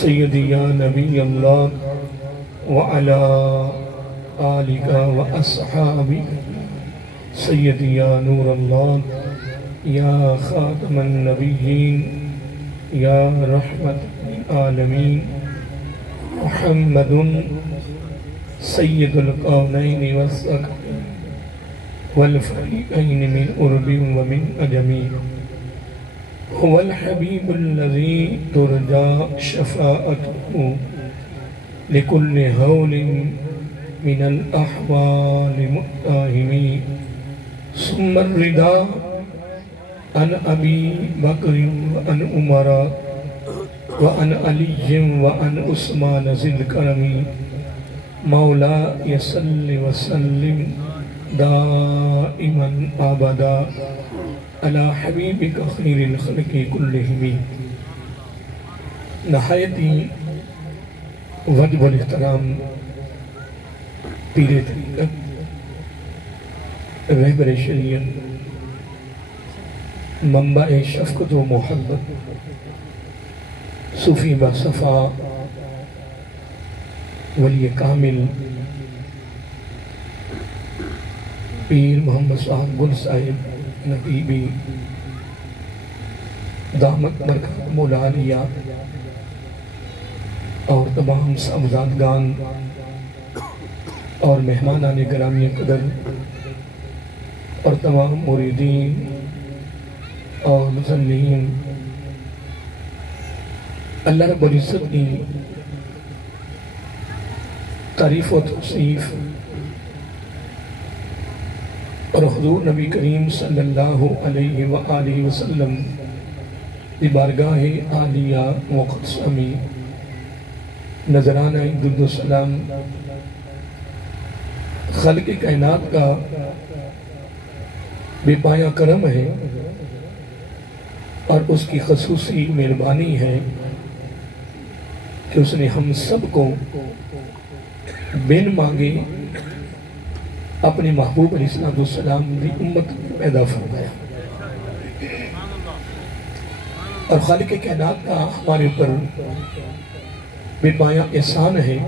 سیدی یا نبی اللہ وعلا آلکا و اصحابی سیدی یا نور اللہ یا خاتم النبیین یا رحمت العالمین محمد سید القونین والثقلین والفریقین من عرب ومن عجم هو الحبیب الذی ترجى شفاعته لكل هول من الأحوال متاهم ثم الرضا عن أبي بكر وعن عمر وعن علي وعن عثمان ذي الكرم مولاي صل وسلم دائما أبدا على حبيبك خير الخلق كلهم. نہایتی وجب الاحترام پیر طریقت رہبر شریعت منبع شفقت و محبت صوفی باصفا ولی کامل پیر محمد صاحب گل صاحب نبیبی دامت برکات مولا علیہ اور تمام صاحبزادگان اور مہمانان گرامی قدر اور تمام مریدین اور مصلین، اللہ رب العزت کی تعریف و توصیف اور حضور نبی کریم صلی اللہ علیہ وآلہ وسلم دی بارگاہ عالیہ مقدسہ میں نظرانہ درود و سلام خالق کائنات کا بے پایہ کرم ہے اور اس کی خصوصی مہربانی ہے کہ اس نے ہم سب کو بن مانگے اپنے محبوب علیہ السلام کی امت پیدا فرمایا، اور خالق کائنات کا ہمارے اوپر بے پایہ احسان ہے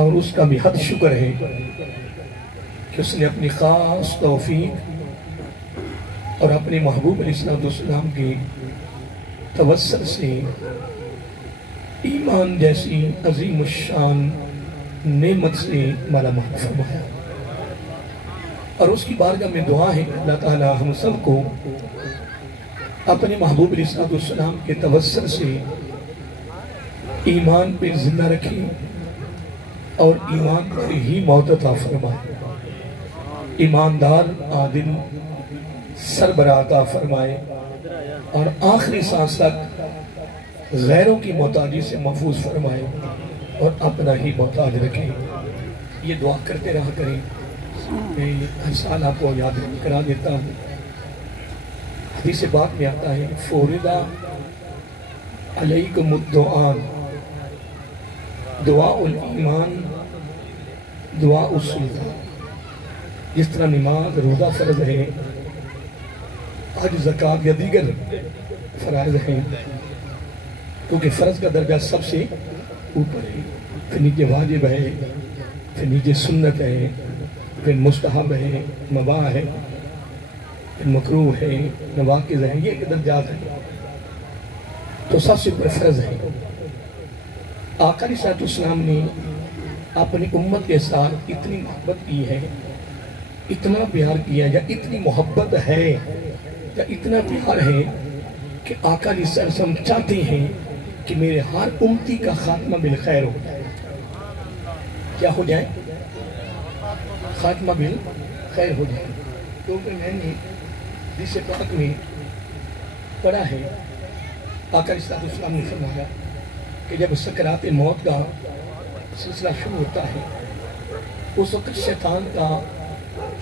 اور اس کا بھی حد شکر ہے کہ اس نے اپنی خاص توفیق اور اپنے محبوب علیہ السلام کی توسل سے ایمان جیسی عظیم الشان نعمت سے مالا مال فرمایا، اور اس کی بارگاہ میں دعا ہے اللہ تعالی ہم سب کو اپنے محبوب علیہ السلام کے توسل سے ایمان پہ زندہ رکھے اور ایمان پر ہی موت عطا فرمائے، ایماندار عادل سربراہ عطا فرمائے، اور آخری سانس تک غیروں کی محتاجی سے محفوظ فرمائے اور اپنا ہی محتاج رکھے۔ یہ دعا کرتے رہا کریں۔ میں ہر سال آپ کو یاد کرا دیتا ہوں، حدیث پاک میں آتا ہے فوردا علیکم الدعاء، دعاء الایمان، دعاء السلطان۔ جس طرح نماز روزہ فرض ہے، حج زکوٰۃ یا دیگر فرائض ہیں، کیونکہ فرض کا درجہ سب سے اوپر ہے، پھر نیچے واجب ہے، پھر نیچے سنت ہے، پھر مستحب ہے، مباح ہے، پھر مکروہ ہے، نواقض ہے، یہ درجات ہیں، تو سب سے اوپر فرض ہے۔ آقا علیہ السلام نے اپنی امت کے ساتھ اتنی محبت کی ہے، اتنا پیار کیا، یا اتنی محبت ہے یا اتنا پیار ہے کہ آقا علیہ السلام چاہتے ہیں کہ میرے ہر امتی کا خاتمہ بالخیر ہو جائے۔ کیا ہو جائے؟ خاتمہ بالخیر ہو جائے۔ کیونکہ میں نے حدیث پاک میں پڑھا ہے، آقا علیہ السلام نے فرمایا کہ جب سکرات موت کا سلسلہ شروع ہوتا ہے، اس وقت شیطان کا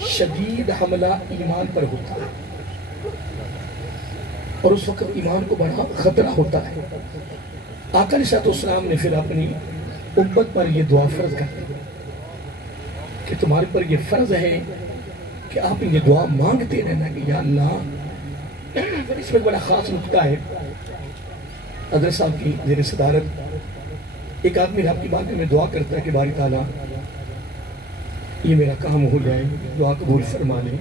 شدید حملہ ایمان پر ہوتا ہے، اور اس وقت ایمان کو بڑا خطرہ ہوتا ہے۔ آقا علیہ السلام نے پھر اپنی امت پر یہ دعا فرض کر دی کہ تمہارے پر یہ فرض ہے کہ آپ یہ دعا مانگتے رہنا کہ یا اللہ، اس میں بڑا خاص نکتہ ہے حضرت صاحب کی زیر صدارت ایک آدمی رب کی بارگاہ میں دعا کرتا ہے کہ باری تعالیٰ یہ میرا کام ہو جائے، دعا قبول فرما لے.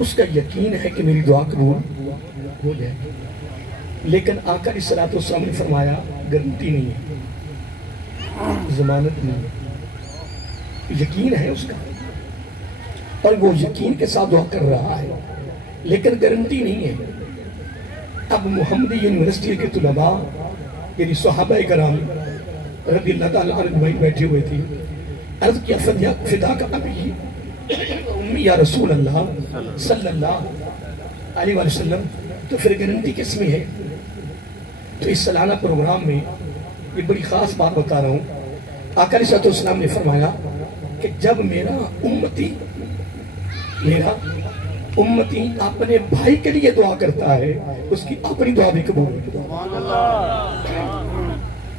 اس کا یقین ہے کہ میری دعا قبول ہو جائے، لیکن آقا علیہ الصلوۃ والسلام نے فرمایا گارنٹی نہیں ہے، ضمانت نہیں ہے. یقین ہے اس کا اور وہ یقین کے ساتھ دعا کر رہا ہے، لیکن گارنٹی نہیں ہے. اب محمدی یونیورسٹی کے طلباء یعنی صحابہ کرام رضی اللہ تعالیٰ عنہ بیٹھے ہوئے تھے. عرض کیا فدا کا ابی امی یا رسول اللہ صلی اللہ علیہ وسلم، تو پھر گارنٹی کس میں ہے؟ تو اس سالانہ پروگرام میں یہ بڑی خاص بات بتا رہا ہوں. آقا علیہ السلام نے فرمایا کہ جب میرا امتی اپنے بھائی کے لیے دعا کرتا ہے اس کی اپنی دعا بھی قبول ہوتی ہے.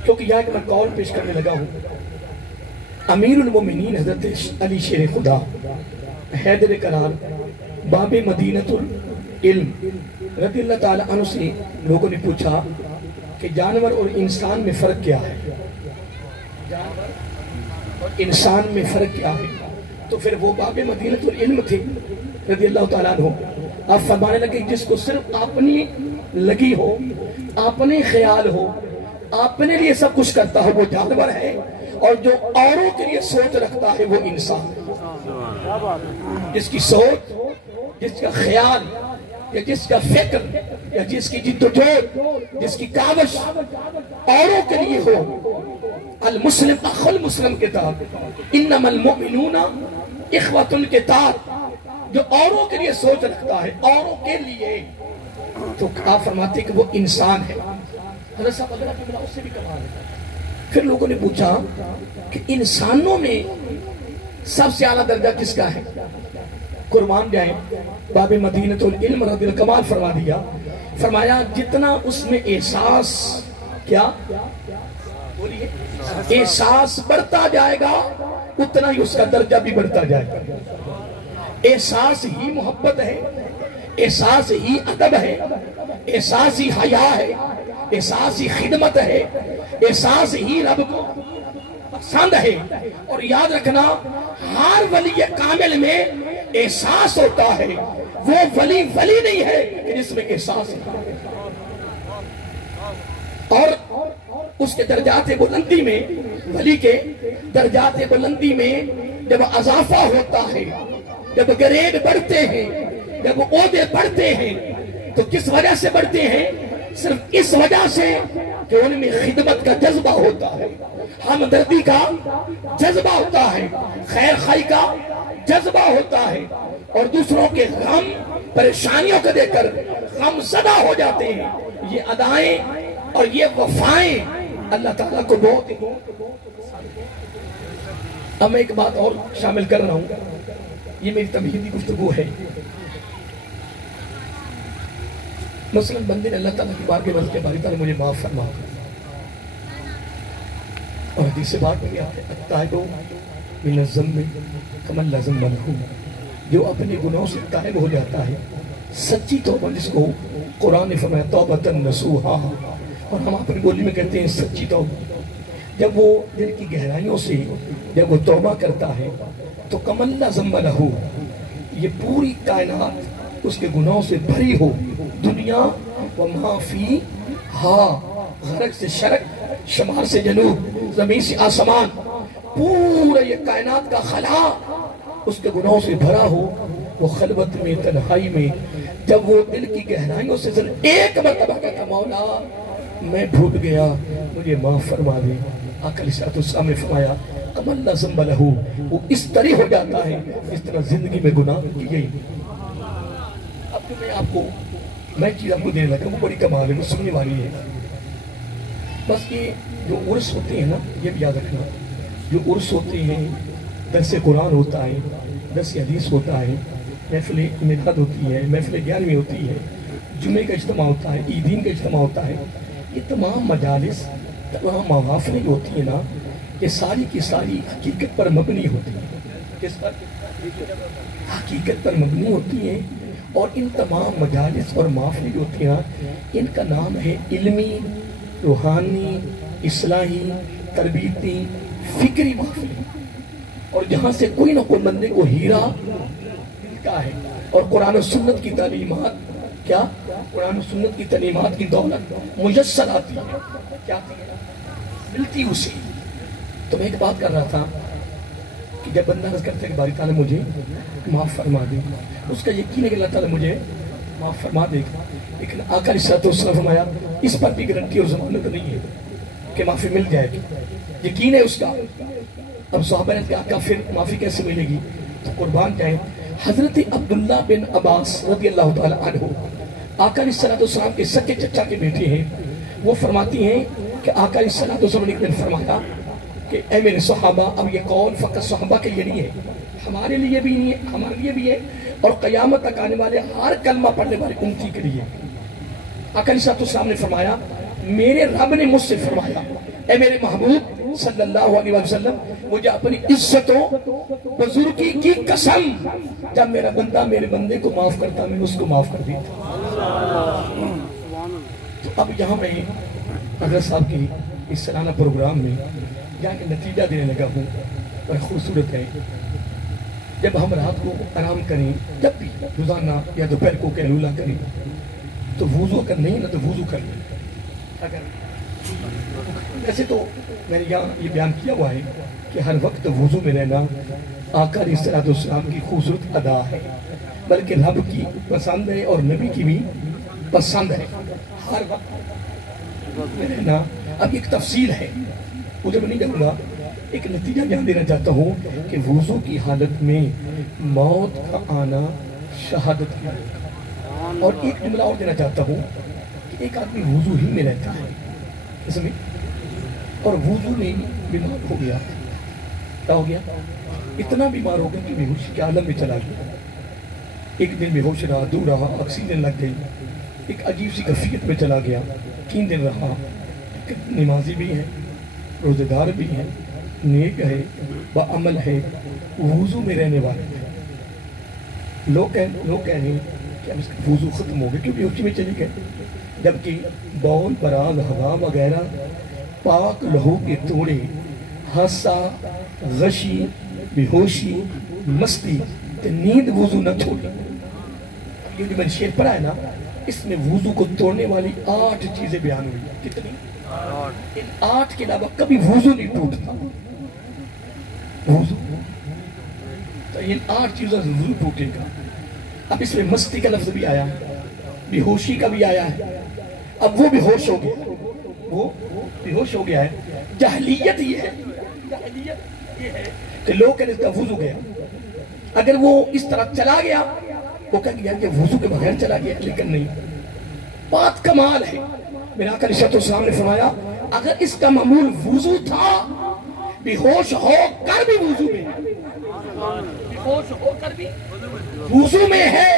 کیونکہ یہاں کہ میں قول پیش کرنے لگا ہوں، امیر المومنین حضرت علی شیر خدا حیدر کرار باب مدینۃ العلم رضی اللہ تعالیٰ عنہ سے لوگوں نے پوچھا کہ جانور اور انسان میں فرق کیا ہے؟ جانور اور انسان میں فرق کیا ہے؟ تو پھر وہ باب مدینۃ العلم تھے رضی اللہ تعالیٰ عنہ. آپ فرمانے لگے جس کو صرف اپنی لگی ہو، اپنے خیال ہو، اپنے لیے سب کچھ کرتا ہو وہ جانور ہے، اور جو اوروں کے لیے سوچ رکھتا ہے وہ انسان ہے. جس کی سوچ، جس کا خیال یا جس کا فکر یا جس کی جد و جہد، جس کی کاوش اوروں کے لیے ہو. المسلم اخو المسلم کے تحت انما المؤمنون اخوۃ کے تحت جو اوروں کے لیے سوچ رکھتا ہے، اوروں کے لیے، تو آپ فرماتے کہ وہ انسان ہے. حضرت صاحب اگر آپ نے اس سے بھی کمال ہے. پھر لوگوں نے پوچھا کہ انسانوں میں سب سے اعلیٰ درجہ کس کا ہے؟ قربان جائیں باب مدینۃ العلم رضی اللہ کمال فرما دیا. فرمایا جتنا اس میں احساس، کیا بولیے، احساس بڑھتا جائے گا اتنا ہی اس کا درجہ بھی بڑھتا جائے گا. احساس ہی محبت ہے، احساس ہی ادب ہے، احساس ہی حیا ہے، احساس ہی خدمت ہے، احساس ہی رب کو پسند ہے. اور یاد رکھنا ہر ولی کامل میں احساس ہوتا ہے، وہ ولی نہیں ہے کہ جس میں احساس ہے. اور اس کے درجات بلندی میں، ولی کے درجات بلندی میں جب اضافہ ہوتا ہے، جب گریڈ بڑھتے ہیں، جب عہدے بڑھتے ہیں، تو کس وجہ سے بڑھتے ہیں؟ صرف اس وجہ سے کہ ان میں خدمت کا جذبہ ہوتا ہے، ہمدردی کا جذبہ ہوتا ہے، خیر خائی کا جذبہ ہوتا ہے، اور دوسروں کے غم پریشانیوں کو دیکھ کر غم زدہ ہو جاتے ہیں. یہ ادائیں اور یہ وفائیں اللہ تعالیٰ کو بہت. اب میں ایک بات اور شامل کر رہا ہوں، یہ میری تمہیدی گفتگو ہے. مثلا بندے نے اللہ تعالیٰ کی بارگاہ میں کے باری تعالیٰ مجھے معاف فرما، اور حدیث سے بات میں آتے التائب من الذنب کمن لا ذنب لہ، جو اپنے گناہوں سے تائب ہو جاتا ہے، سچی توبہ جس کو قرآن نے فرمایا توبۃ نصوحا، اور ہم اپنی بولی میں کہتے ہیں سچی توبہ. جب وہ دل کی گہرائیوں سے جب وہ توبہ کرتا ہے تو کمن لا ذنب لہ، یہ پوری کائنات اس کے گناہوں سے بھری ہو، دنیا وما فیہا، غرق سے شرق، شمال سے جنوب، زمین سے آسمان، پورا یہ کائنات کا خلا اس کے گناہوں سے بھرا ہو. وہ خلوت میں، تنہائی میں، جب وہ دل کی گہرائیوں سے صرف ایک مرتبہ کہتا مولا میں بھول گیا مجھے معاف فرما دے، آقا علیہ السلام نے فرمایا کمن لا ذنب لہ، وہ اس طرح ہو جاتا ہے اس طرح زندگی میں گناہ کیے ہی. اب تو میں چیز آپ کو دینے لگا، وہ بڑی کمال ہے، وہ سننے والی ہے. بس یہ جو عرس ہوتے ہیں نا، یہ بھی یاد رکھنا، جو عرس ہوتے ہیں، درس قرآن ہوتا ہے، درس حدیث ہوتا ہے، محفل میلاد ہوتی ہے، محفل 11ویں ہوتی ہے، جمعے کا اجتماع ہوتا ہے، عیدین کا اجتماع ہوتا ہے، یہ تمام مجالس، تمام محافلیں جو ہوتی ہیں نا، یہ ساری کی ساری حقیقت پر مبنی ہوتی ہیں. کس پر؟ حقیقت پر مبنی ہوتی ہیں. اور ان تمام مجالس اور محافلیں جو ہوتی ہیں ان کا نام ہے علمی روحانی اصلاحی تربیتی فکری محفل ہے، اور جہاں سے کوئی نہ کوئی بندے کو ہیرا ملتا ہے، اور قرآن و سنت کی تعلیمات کیا قرآن و سنت کی تعلیمات کی دولت میسر آتی ہے، کیا ملتی اسے۔ تو میں ایک بات کر رہا تھا کہ جب بندہ عرض کرتا ہے کہ باری تعالیٰ مجھے معاف فرما دے، اس کا یقین ہے کہ اللہ تعالیٰ مجھے معاف فرما دے گا، لیکن آقا علیہ الصلوۃ والسلام فرمایا اس پر بھی گارنٹی اور ضمانت نہیں ہے کہ معافی مل جائے گی، یقین ہے اس کا۔ اب صحابہ نے کہا آقا پھر معافی کیسے ملے گی؟ تو قربان جائیں، حضرت عبداللہ بن عباس رضی اللہ تعالیٰ عنہ آقا علیہ الصلوۃ والسلام کے سچے چچا کے بیٹے ہیں، وہ فرماتی ہیں کہ آقا علیہ الصلوۃ والسلام نے ایک دن فرمایا کہ اے میرے صحابہ، اب یہ قول فقط صحابہ کے لیے نہیں ہے، ہمارے لیے بھی نہیں ہے، ہمارے لیے بھی ہے، اور قیامت تک آنے والے ہر کلمہ پڑھنے والے امتی کے لیے۔ آقا علیہ الصلوۃ والسلام نے فرمایا، میرے رب نے مجھ سے فرمایا اے میرے محبوب صلی اللہ علیہ وسلم، مجھے اپنی عزت و بزرگی کی قسم، جب میرا بندہ میرے بندے کو معاف کرتا میں اس کو معاف کر دیتا۔ تو اب یہاں میں حضرت صاحب کی اس سالانہ پروگرام میں جہاں کہ نتیجہ دینے لگا ہوں، بڑا خوبصورت ہے، جب ہم رات کو آرام کریں، جب بھی روزانہ یا دوپہر کو قیلولہ کریں، تو وضو اگر نہیں نہ تو وضو کر لیں۔ اگر ویسے تو میں نے یہاں یہ بیان کیا ہوا ہے کہ ہر وقت وضو میں رہنا آقا علیہ الصلوۃ والسلام کی خوبصورت ادا ہے، بلکہ رب کی پسند ہے اور نبی کی بھی پسند ہے، ہر وقت میں رہنا۔ اب ایک تفصیل ہے، ادھر میں نہیں جاؤں گا، ایک نتیجہ یہاں دینا چاہتا ہوں کہ وضو کی حالت میں موت کا آنا شہادت کی، اور ایک جملہ اور دینا چاہتا ہوں کہ ایک آدمی وضو ہی میں رہتا ہے اس میں، اور وضو میں بیمار ہو گیا، کیا ہو گیا؟ اتنا بیمار ہو گیا کہ بے ہوشی کے عالم میں چلا گیا، ایک دن بے ہوش رہا، دور رہا، آکسیجن لگ گئی، ایک عجیب سی کیفیت میں چلا گیا، 3 دن رہا، نمازی بھی ہے، روزہ دار بھی ہے، نیک ہے، بعمل ہے، وضو میں رہنے والا ہے۔ لوگ کہہ رہے ہیں کہ اب اس کا وضو ختم ہو گیا کیونکہ ہوشی میں چلی گئے، جبکہ بول براز ہوا وغیرہ پاک لہو کے توڑے، حادثہ، غشی، بے ہوشی، مستی، نیند وضو نہ چھوڑی۔ یہ جو میں نے شعر پڑھا ہے نا، اس میں وضو کو توڑنے والی 8 چیزیں بیان ہوئی۔ کتنی؟ ان 8 کے علاوہ کبھی وضو نہیں ٹوٹتا۔ وضو تو ان 8 چیزوں سے وضو ٹوٹے گا۔ اب اس میں مستی کا لفظ بھی آیا ہے، بے ہوشی کا بھی آیا ہے، اب وہ بے ہوش ہو گیا، وہ بے ہوش ہو گیا ہے۔ جہلیت یہ ہے کہ لوگ کہتے ہیں وضو گیا، اگر وہ اس طرح چلا گیا وہ کہہ گیا کہ وضو کے بغیر چلا گیا، لیکن نہیں، بات کمال ہے۔ میرے آقا علیہ السلام نے فرمایا اگر اس کا معمول وضو تھا، بے ہوش ہو کر بھی وضو میں، بے ہوش ہو کر بھی وضو میں ہے۔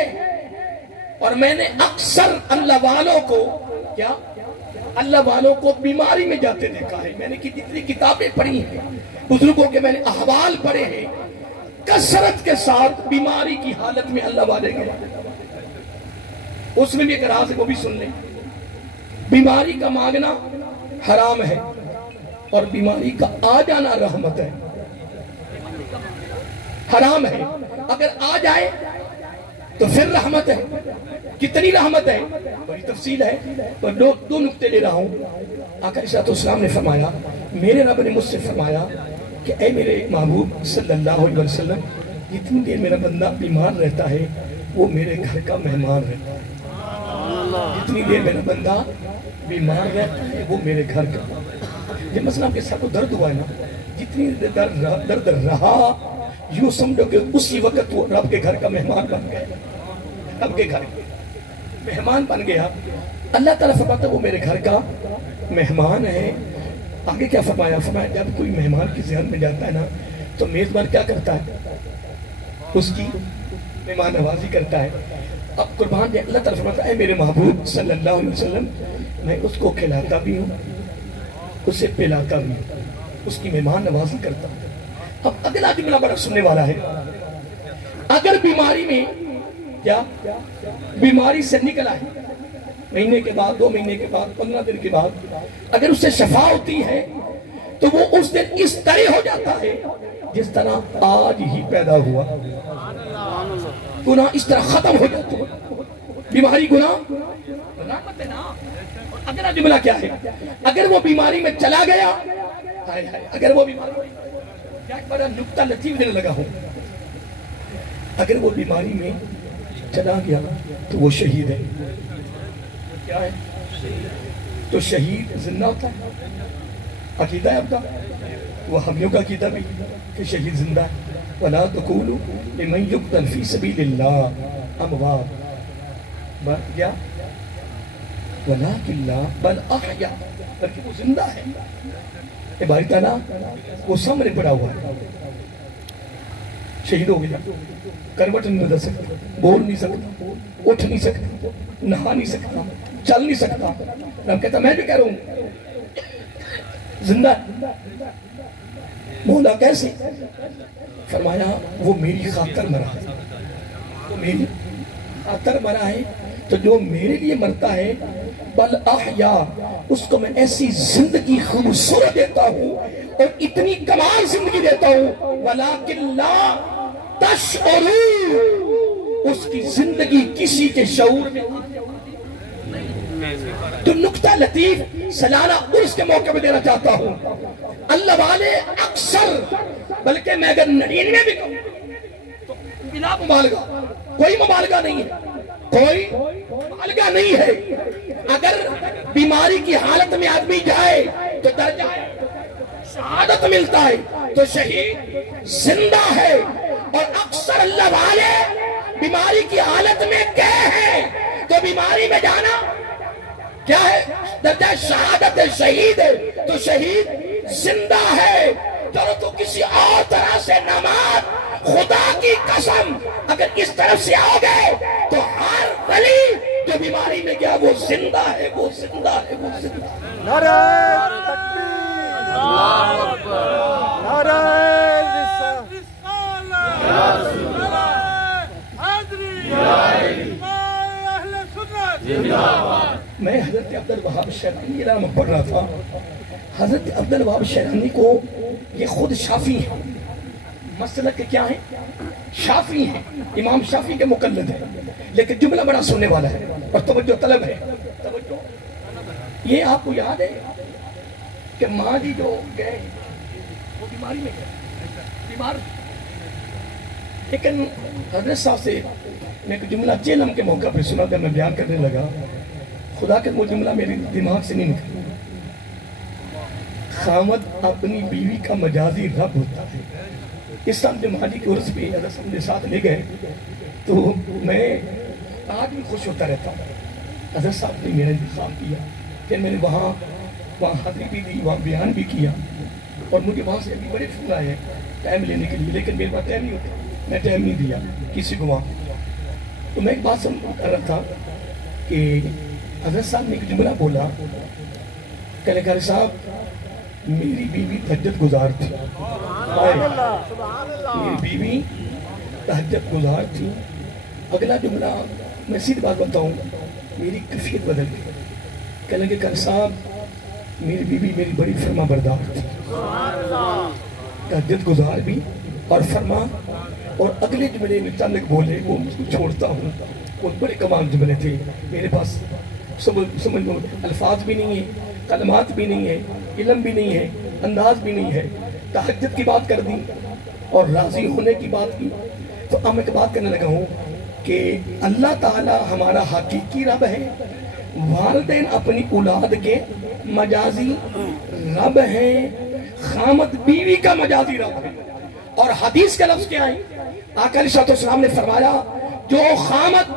اور میں نے اکثر اللہ والوں کو کیا اللہ والوں کو بیماری میں جاتے دیکھا ہے۔ میں نے جتنی کتابیں پڑھی ہیں، بزرگوں کے میں نے احوال پڑھے ہیں، کثرت کے ساتھ بیماری کی حالت میں اللہ والے گئے۔ اس میں بھی ایک راز ہے، وہ بھی سن لیں۔ بیماری کا مانگنا حرام ہے اور بیماری کا آ جانا رحمت ہے۔ حرام ہے، اگر آ جائے تو پھر رحمت ہے۔ کتنی رحمت ہے بڑی تفصیل ہے، پر 2 نقطے لے رہا ہوں۔ آقا علیہ السلام نے فرمایا، میرے رب نے مجھ سے فرمایا کہ اے میرے محبوب صلی اللہ علیہ وسلم، جتنی دیر میرا بندہ بیمار رہتا ہے وہ میرے گھر کا مہمان رہتا ہے۔ جتنی دیر میرا بندہ بیمار رہتا ہے وہ میرے گھر کا، جب مثلا آپ کے ساتھ کو درد ہوا ہے نا، جتنی درد رہا یوں سمجھو کہ اسی وقت وہ رب کے گھر کا مہمان بن گیا، رب کے گھر کا مہمان بن گیا۔ اللہ تعالیٰ فرماتا ہے وہ میرے گھر کا مہمان ہے۔ آگے کیا فرمایا؟ فرمایا جب کوئی مہمان کی زیارت میں جاتا ہے نا تو میزبان کیا کرتا ہے؟ اس کی مہمان نوازی کرتا ہے۔ اب قربان جائے، اللہ تعالیٰ فرماتا ہے اے میرے محبوب صلی اللہ علیہ وسلم، میں اس کو کھلاتا بھی ہوں، اسے پلاتا بھی ہوں، اس کی مہمان نوازی کرتا ہوں۔ اب اگلا جملہ بڑا سننے والا ہے، اگر بیماری میں کیا بیماری سے نکل آئے، مہینے کے بعد 2 مہینے کے بعد 15 دن کے بعد اگر اس سے شفا ہوتی ہے تو وہ اس دن اس طرح ہو جاتا ہے جس طرح آج ہی پیدا ہوا. گناہ اس طرح ختم ہو جاتا ہے. بیماری گناہ رحمت ہے نا. اگلا جملہ کیا ہے؟ اگر وہ بیماری میں چلا گیا، اگر وہ بیماری، ایک بڑا نکتہ لطیف دینے لگا ہوں، اگر وہ بیماری میں چلا گیا تو وہ شہید ہے. کیا ہے؟ تو شہید زندہ ہوتا ہے. عقیدہ ہے اپنا، وہ ہمیوں کا عقیدہ بھی کہ شہید زندہ ہے. وَلَا تَقُولُوا لِمَنْ يُقْتَلْ فِي سَبِيلِ اللَّهِ أَمْوَاتٌ. کیا؟ وَلَٰكِنْ لَا بَلْ أَحْيَا، بلکہ وہ زندہ ہے. باری تعالیٰ وہ سامنے پڑا ہوا ہے. شہید ہو گیا، کروٹ نہیں بدل سکتا، بول نہیں سکتا، اٹھ نہیں سکتا، نہا نہیں سکتا، چل نہیں سکتا. رب کہتا میں بھی کہہ رہا ہوں زندہ. بولا کیسے؟ فرمایا وہ میری خاطر مرا ہے. وہ میری خاطر مرا ہے تو جو میرے لیے مرتا ہے بل احیا، اس کو میں ایسی زندگی خوبصورت دیتا ہوں اور اتنی کمال زندگی دیتا ہوں ولیکن لا تشعرون، اس کی زندگی کسی کے شعور میں. تو نکتہ لطیف سالانہ عرس کے موقع پہ دینا چاہتا ہوں. اللہ والے اکثر، بلکہ میں اگر 99 بھی کہوں تو بلا مبالغہ، کوئی مبالغہ نہیں ہے، کوئی مبالغہ نہیں ہے، اگر بیماری کی حالت میں آدمی جائے تو درجہ شہادت ملتا ہے. تو شہید زندہ ہے. اور اکثر اللہ والے بیماری کی حالت میں گئے ہیں تو بیماری میں جانا کیا ہے؟ درجہ شہادت ہے، شہید ہے. تو شہید زندہ ہے. چلو تو کسی اور طرح سے نماز، خدا کی قسم اگر اس طرف سے آؤ گے تو ہر ولی جو بیماری میں گیا وہ زندہ ہے، وہ زندہ ہے، وہ زندہ ہے. نعرہ تکبیر، اللہ اکبر، نعرہ رسالت، یا رسول اللہ، حیدری، اہل سنت زندہ باد. میں حضرت عبدالوہاب شیرانی علامہ پڑھ رہا تھا. حضرت عبدالوہاب شیرانی کو یہ خود شافعی ہیں، مسلک کے کیا ہیں؟ شافعی ہیں، امام شافعی کے مقلد ہیں، لیکن جملہ بڑا سننے والا ہے اور توجہ طلب ہے. یہ آپ کو یاد ہے کہ ماں جی جو گئے وہ بیماری میں گئے، بیمار، لیکن حضرت صاحب سے میں ایک جملہ چیلم کے موقع پہ سنا جب میں بیان کرنے لگا، خدا کہ وہ جملہ میرے دماغ سے نہیں نکلا. خامد اپنی بیوی کا مجازی رب ہوتا ہے. اس سال جب ماجی کے عرس پہ حضرت صاحب نے ساتھ لے گئے تو میں آج بھی خوش ہوتا رہتا ہوں. حضرت صاحب نے میرا انتخاب کیا، پھر میں نے وہاں حاضری بھی دی، وہاں بیان بھی کیا، اور مجھے وہاں سے ابھی بڑے فون آئے ہیں ٹائم لینے کے لیے، لیکن میرے پاس ٹائم نہیں ہوتا، میں ٹائم نہیں دیا کسی کو وہاں. تو میں ایک بات سمجھ کر رہا تھا کہ حضرت صاحب نے ایک جملہ بولا، کہنے کہ صاحب میری بیوی تہجد گزار تھی، میری بیوی تہجد گزار تھی. اگلا جملہ میں سیدھ بات بتاؤں، میری کیفیت بدل گئی. کہنے کہ صاحب میری بیوی میری بڑی فرما بردار تھی، تہجد گزار بھی اور فرما. اور اگلے جملے میں چند بولے وہ مجھ کو چھوڑتا ہوں، وہ بڑے کمال جملے تھے. میرے پاس سمجھ لو الفاظ بھی نہیں ہیں، کلمات بھی نہیں ہیں، علم بھی نہیں ہے، انداز بھی نہیں ہے. تہجد کی بات کر دی اور راضی ہونے کی بات کی. تو اب میں ایک بات کرنے لگا ہوں کہ اللہ تعالی ہمارا حقیقی رب ہے، والدین اپنی اولاد کے مجازی رب ہیں، خامد بیوی کا مجازی رب ہے. اور حدیث کے لفظ کیا ہے؟ آقا علیہ السلام نے فرمایا جو خامد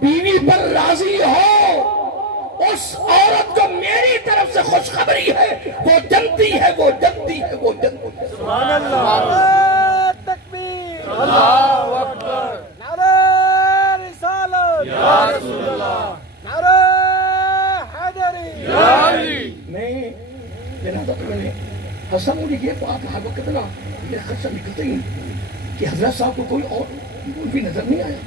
بیوی پر راضی ہو اس عورت کو میری طرف سے خوشخبری ہے، وہ جنتی ہے، وہ جنتی ہے، وہ جنتی ہے. سبحان اللہ، تکبیر، اللہ اکبر، نعرہ رسالت، یا رسول اللہ، نعرہ حیدری، یا علی. میں جنازہ تو میں نے حسن مجھے یہ بات ہر وقت نا یہ خدشہ نکلتا ہی کہ حضرت صاحب کو کوئی اور بھی نظر نہیں آیا.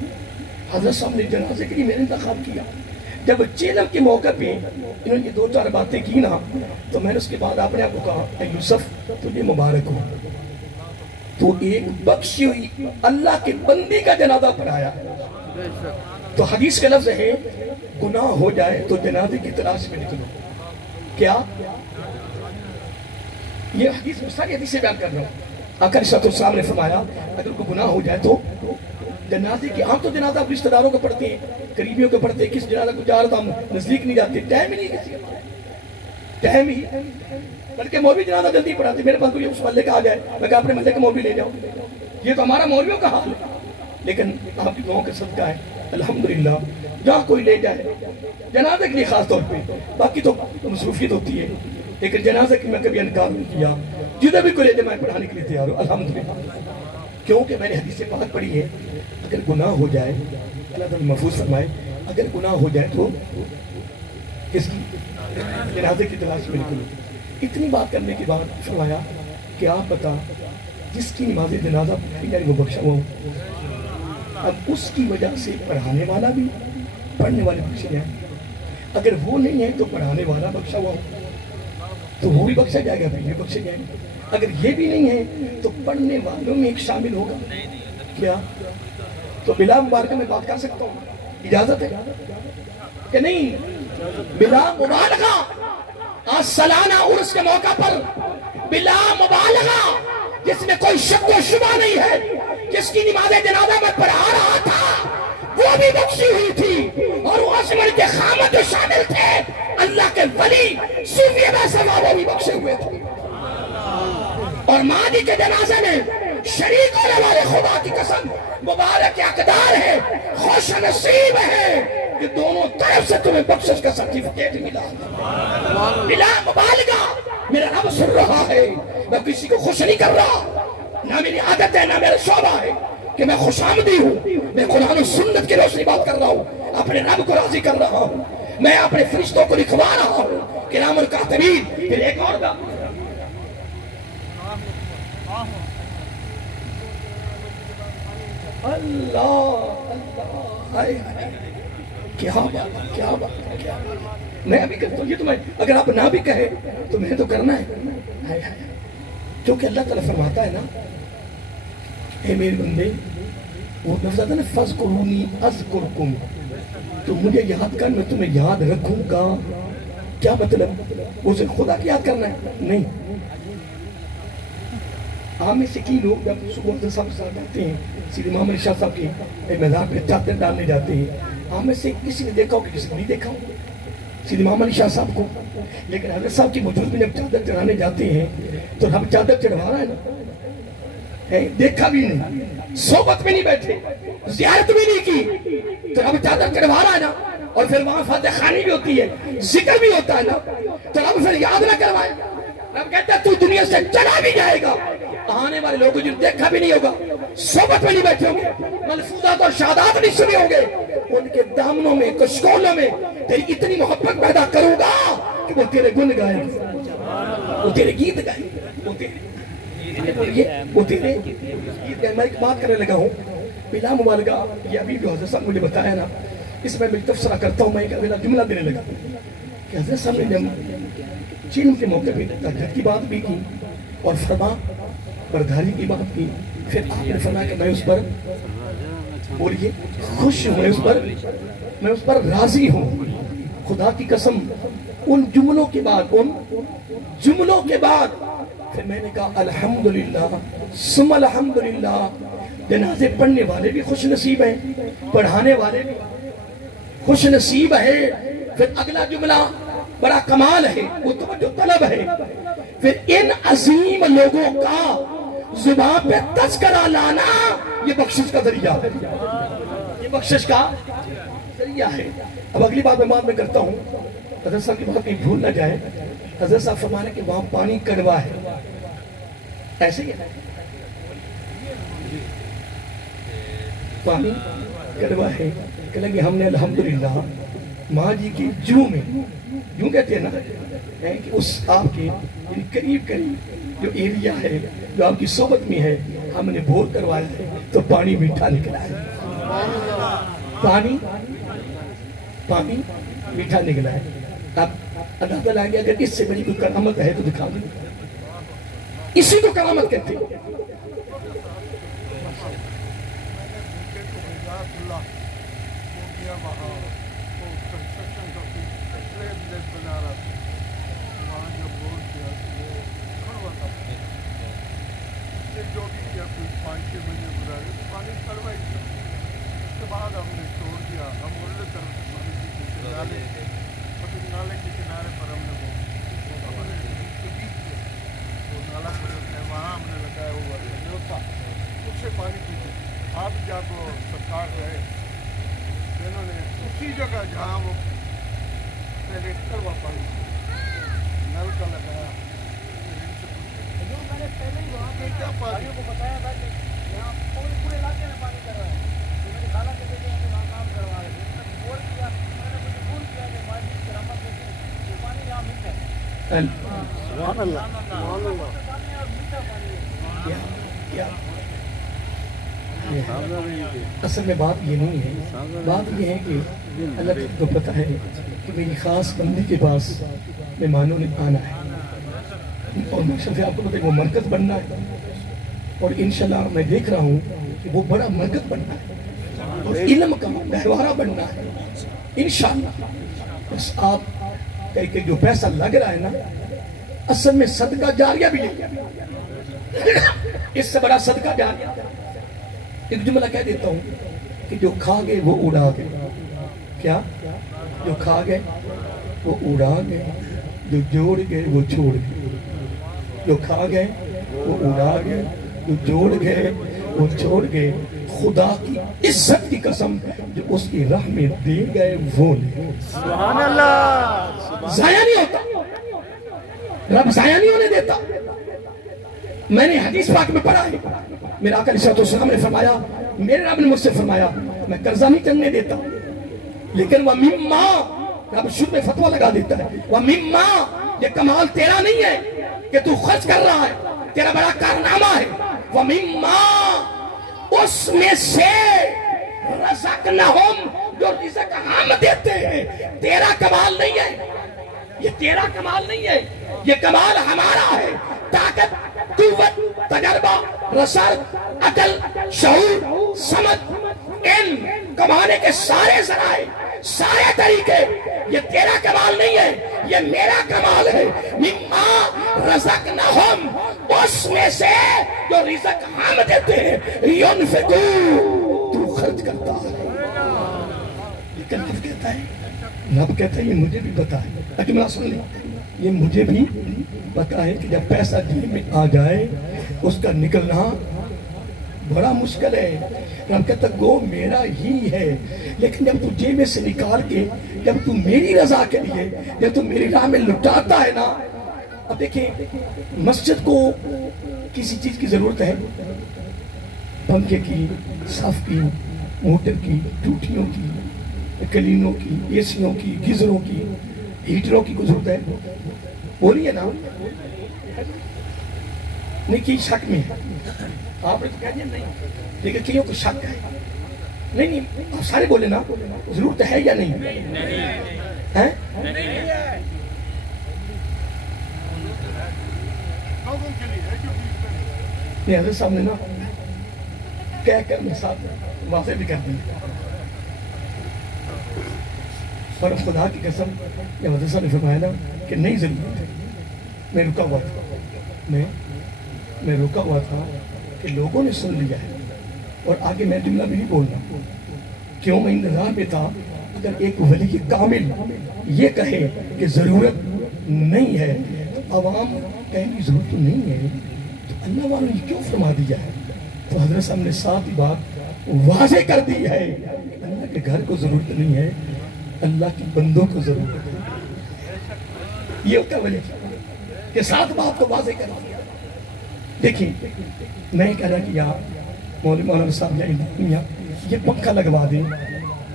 حضرت صاحب نے جنازے کے لیے میرے انتخاب کیا. جب چیلم کے موقع پہ انہوں نے 2-4 باتیں کی نا تو میں نے اس کے بعد اپنے آپ کو کہا اے یوسف تجھے مبارک ہو، تو ایک بخشی ہوئی اللہ کے بندی کا جنازہ پڑھایا۔ تو حدیث کا لفظ ہے گناہ ہو جائے تو جنازے کی تلاش میں نکلو۔ کیا یہ حدیث مستقل حدیث سے بیان کر رہا ہوں۔ آقا علیہ السلام نے فرمایا اگر کوئی گناہ ہو جائے تو جنازے کی، ہم تو جنازہ رشتہ داروں کو پڑھتے ہیں، قریبیوں کو پڑھتے ہیں، کس جنازہ کو جا رہا تھا ہم نزدیک نہیں جاتے، ٹائم ہی نہیں کسی ٹائم ہی، بلکہ مولوی جنازہ جلدی پڑھاتے۔ میرے پاس کوئی اس محلے کا آ جائے میں کہا اپنے محلے کا مولوی لے جاؤ، یہ تو ہمارا مولویوں کا حال ہے۔ لیکن آپ کی دعاؤں کا صدقہ ہے الحمدللہ جہاں کوئی لے جائے جنازے کے لیے خاص طور پہ، باقی تو مصروفیت ہوتی ہے، لیکن جنازے کی میں کبھی انکار نہیں کیا، جدھر بھی کوئی لے جائے میں پڑھانے کے لیے تیار ہوں الحمدللہ، کیونکہ میں نے حدیث پاک پڑھی ہے اگر گناہ ہو جائے اللہ تعالیٰ محفوظ فرمائے، اگر گناہ ہو جائے تو کس کی جنازے کی تلاش میں نکلو۔ اتنی بات کرنے کے بعد فرمایا کہ آپ بتا جس کی نماز جنازہ یعنی وہ بخشا ہوا ہوں، اب اس کی وجہ سے پڑھانے والا بھی پڑھنے والے بخشے جائیں، اگر وہ نہیں ہے تو پڑھانے والا بخشا ہوا ہوں تو وہ بھی بخشا جائے گا، بھی یہ بخشے جائیں گے، اگر یہ بھی نہیں ہے تو پڑھنے والوں میں ایک شامل ہوگا۔ کیا تو بلا مبارکہ میں بات کر سکتا ہوں؟ اجازت ہے کہ نہیں؟ بلا مبالغہ آج سالانہ عرس کے موقع پر بلا مبالغہ جس میں کوئی شک و شبہ نہیں ہے، جس کی نماز جنازہ میں پڑھا رہا تھا وہ بھی بخشی ہوئی تھی، اور وہ عظمت کے خامد جو شامل تھے اللہ کے ولی صوفی بیسوا وہ بھی بخشے ہوئے تھے، اور ماضی کے جنازے میں شریک ہونے والے خدا کی قسم مبارک اقدار ہے، خوش نصیب ہے کہ دونوں طرف سے تمہیں بخشش کا سرٹیفکیٹ ملا۔ بلا مبالغہ میرا رب سن رہا ہے، میں کسی کو خوش نہیں کر رہا، نہ میری عادت ہے نہ میرا شعبہ ہے کہ میں خوش آمدی ہوں، میں قرآن و سنت کی روشنی بات کر رہا ہوں، اپنے رب کو راضی کر رہا ہوں، میں اپنے فرشتوں کو لکھوا رہا ہوں کرام الکاتبین۔ پھر ایک اور بات اللہ اللہ کیا بات کیا بات کیا بات، میں ابھی کرتا ہوں یہ تو میں اگر آپ نہ بھی کہے تو میں تو کرنا ہے، کیونکہ اللہ تعالیٰ فرماتا ہے نا اے میرے بندے، وہ لفظ آتا ہے نا فَاذْكُرُونِي أَذْكُرْكُمْ، تو مجھے یاد کر میں تمہیں یاد رکھوں گا۔ کیا مطلب؟ اسے خدا کی یاد کرنا ہے؟ نہیں، آپ میں سے کی لوگ جب صبح سے سب ساتھ جاتے ہیں سیدھ امام علی شاہ صاحب کے مزار پہ چادر ڈالنے جاتے ہیں، آپ میں سے کسی نے دیکھا ہو کہ کسی نے نہیں دیکھا ہو سیدھ امام علی شاہ صاحب کو، لیکن حضرت صاحب کی موجود میں جب چادر چڑھانے جاتے ہیں تو رب چادر چڑھوا رہا ہے نا، دیکھا بھی نہیں، صحبت میں نہیں بیٹھے، زیارت بھی نہیں کی، تو رب چادر چڑھوا رہا ہے نا، اور پھر وہاں فاتح خانی بھی ہوتی ہے، ذکر بھی ہوتا ہے نا، تو رب پھر یاد نہ کروائے، رب کہتا ہے تو دنیا سے چلا بھی جائے گا، آنے والے لوگوں جن دیکھا بھی نہیں ہوگا، صحبت میں نہیں بیٹھے ہوں گے، ملفوظات اور شہادات نہیں سنے ہوں گے، ان کے دامنوں میں کشکولوں میں تیری اتنی محبت پیدا کروں گا کہ وہ تیرے گن گائیں، وہ تیرے گیت گائیں، وہ تیرے گیت گائیں۔ میں ایک بات کرنے لگا ہوں بلا مبالغہ، یہ ابھی جو حضرت صاحب مجھے بتایا نا، اس میں تبصرہ کرتا ہوں، میں ایک اگلا جملہ دینے لگا کہ حضرت صاحب نے جب چین کے موقع پہ تہجد کی بات بھی کی اور فرما برداری کی بات کی، پھر آپ نے فرمایا کہ میں اس پر بولیے خوش ہوں، میں اس پر راضی ہوں۔ خدا کی قسم ان جملوں کے بعد پھر میں نے کہا الحمدللہ ثم الحمدللہ، جنازے پڑھنے والے بھی خوش نصیب ہیں، پڑھانے والے بھی خوش نصیب ہے۔ پھر اگلا جملہ بڑا کمال ہے، وہ توجہ طلب ہے، پھر ان عظیم لوگوں کا زبان پہ تذکرہ لانا یہ بخشش کا ذریعہ ہے، یہ بخشش کا ذریعہ ہے۔ اب اگلی بات میں بعد میں کرتا ہوں، حضرت صاحب کی بات کہیں بھول نہ جائے، حضرت صاحب فرمانے کہ وہاں پانی کڑوا ہے، ایسے ہی ہے پانی کڑوا ہے، کہ لگے ہم نے الحمدللہ ماں جی کی جو میں یوں کہتے ہیں نا کہ اس آپ کے قریب جو ایریا ہے جو آپ کی صحبت میں ہے، ہم نے بور کروایا ہے تو پانی میٹھا نکلا ہے، پانی میٹھا نکلا ہے. اب اندازہ لگا کہ اگر اس سے بڑی کوئی کرامت ہے تو دکھا دیں. اسی کو کرامت کہتے ہیں. جو بھی کیا کوئی 5-6 مہینے گزارے پانی سڑوائی دیا. اس کے بعد ہم نے چھوڑ دیا. ہم اڑنے طرف سے پانی پیتے نالے نالے کے کنارے پر ہم نے وہ بیچ کیا. وہ نالا پڑتا ہے وہاں ہم نے لگایا ہوا نیوتا اس سے پانی پیتے. اب جب وہ سرکار گئے انہوں نے اسی جگہ جہاں وہ پہلے کڑوا پانی نل کا لگایا. میں نے پہلے ہی وہاں پہ کیا پانی کو بتایا تھا کہ یہاں پورے علاقے میں پانی کر رہا ہے. تو میری خالہ کے بیٹے وہاں کام کروا رہے تھے. میں نے بول کیا میں نے مجھے فون کیا کہ مالی کی کرامت میں وہ پانی یہاں مل جائے. سبحان اللہ سبحان اللہ. میٹھا پانی ہے. اصل میں بات یہ نہیں ہے. بات یہ ہے کہ اللہ کو پتہ ہے کہ میری خاص بندی کے پاس مہمانوں نے آنا ہے اور مقصد ہے آپ کو پتہ ہے وہ مرکز بننا ہے. اور انشاءاللہ میں دیکھ رہا ہوں کہ وہ بڑا مرکز بننا ہے اور علم کا گہوارہ بننا ہے انشاءاللہ. بس آپ کہ جو پیسہ لگ رہا ہے نا اصل میں صدقہ جاریہ بھی ہے. اس سے بڑا صدقہ جاریہ. ایک جملہ کہہ دیتا ہوں کہ جو کھا گئے وہ اڑا گئے. کیا؟ جو کھا گئے وہ اڑا گئے. جو جوڑ گئے وہ چھوڑ گئے. جو کھا گئے وہ اڑا گئے. جو جوڑ گئے وہ چھوڑ گئے. خدا کی عزت کی قسم جو اس کی راہ میں دے گئے وہ لے. سبحان اللہ. ضائع نہیں ہوتا. رب ضائع نہیں ہونے دیتا. میں نے حدیث پاک میں پڑھا ہے میرا آقا علیہ السلام نے فرمایا میرے رب نے مجھ سے فرمایا میں قرضہ نہیں کرنے دیتا لیکن وہ مما رب شروع میں فتوہ لگا دیتا ہے وہ مما یہ کمال تیرا نہیں ہے کہ تو خرچ کر رہا ہے تیرا بڑا کارنامہ ہے. وہ مما اس میں سے رزقناہم جو رزق ہم دیتے ہیں. تیرا کمال نہیں ہے. یہ تیرا کمال نہیں ہے. یہ کمال ہمارا ہے. طاقت قوت تجربہ رسالت عقل شعور سمجھ علم کمانے کے سارے ذرائع سارے طریقے یہ تیرا کمال نہیں ہے. یہ میرا کمال ہے. مما رزقناہم اس میں سے جو رزق ہم دیتے ہیں. ينفقو تو خرچ کرتا ہے. لیکن رب کہتا ہے یہ مجھے بھی پتا ہے. اجملہ سن لیں یہ مجھے بھی پتا ہے کہ جب پیسہ جیب میں آ جائے اس کا نکلنا بڑا مشکل ہے. رب کہتا گو میرا ہی ہے لیکن جب تو جیب میں سے نکال کے جب تو میری رضا کے لیے جب تو میری راہ میں لٹاتا ہے نا. اب دیکھیں مسجد کو کسی چیز کی ضرورت ہے. پنکھے کی صاف کی موٹر کی ٹوٹیوں کی کلینوں کی اے سیوں کی گیزروں کی ہیٹروں کی کو ضرورت ہے. وہ نہیں ہے نا نہیں کی شک میں ہے. آپ نے تو کہہ دیا نہیں لیکن کئیوں کو شک ہے. نہیں آپ سارے بولے نا ضرورت ہے یا نہیں ہے. نہیں حضرت صاحب نے نا کہہ کر میں ساتھ واضح بھی کر دی اور خدا کی قسم یہ حضرت صاحب نے فرمایا نا کہ نہیں ضرورت ہے. میں رکا ہوا تھا میں رکا ہوا تھا کہ لوگوں نے سن لیا ہے اور آگے میں جملہ بھی نہیں بولنا کیوں میں انتظار میں تھا. اگر ایک ولی کامل یہ کہے کہ ضرورت نہیں ہے عوام کہیں گی ضرورت تو نہیں ہے تو اللہ والوں نے کیوں فرما دیا ہے. تو حضرت صاحب نے ساتھ ہی بات واضح کر دی ہے اللہ کے گھر کو ضرورت نہیں ہے اللہ کی بندوں کو ضرورت ہے. یہ ہوتا ولی کہ ساتھ بات کو واضح کر دیا. دیکھیں میں کہہ رہا کہ یا مولانا صاحب یا یہ پنکھا لگوا دیں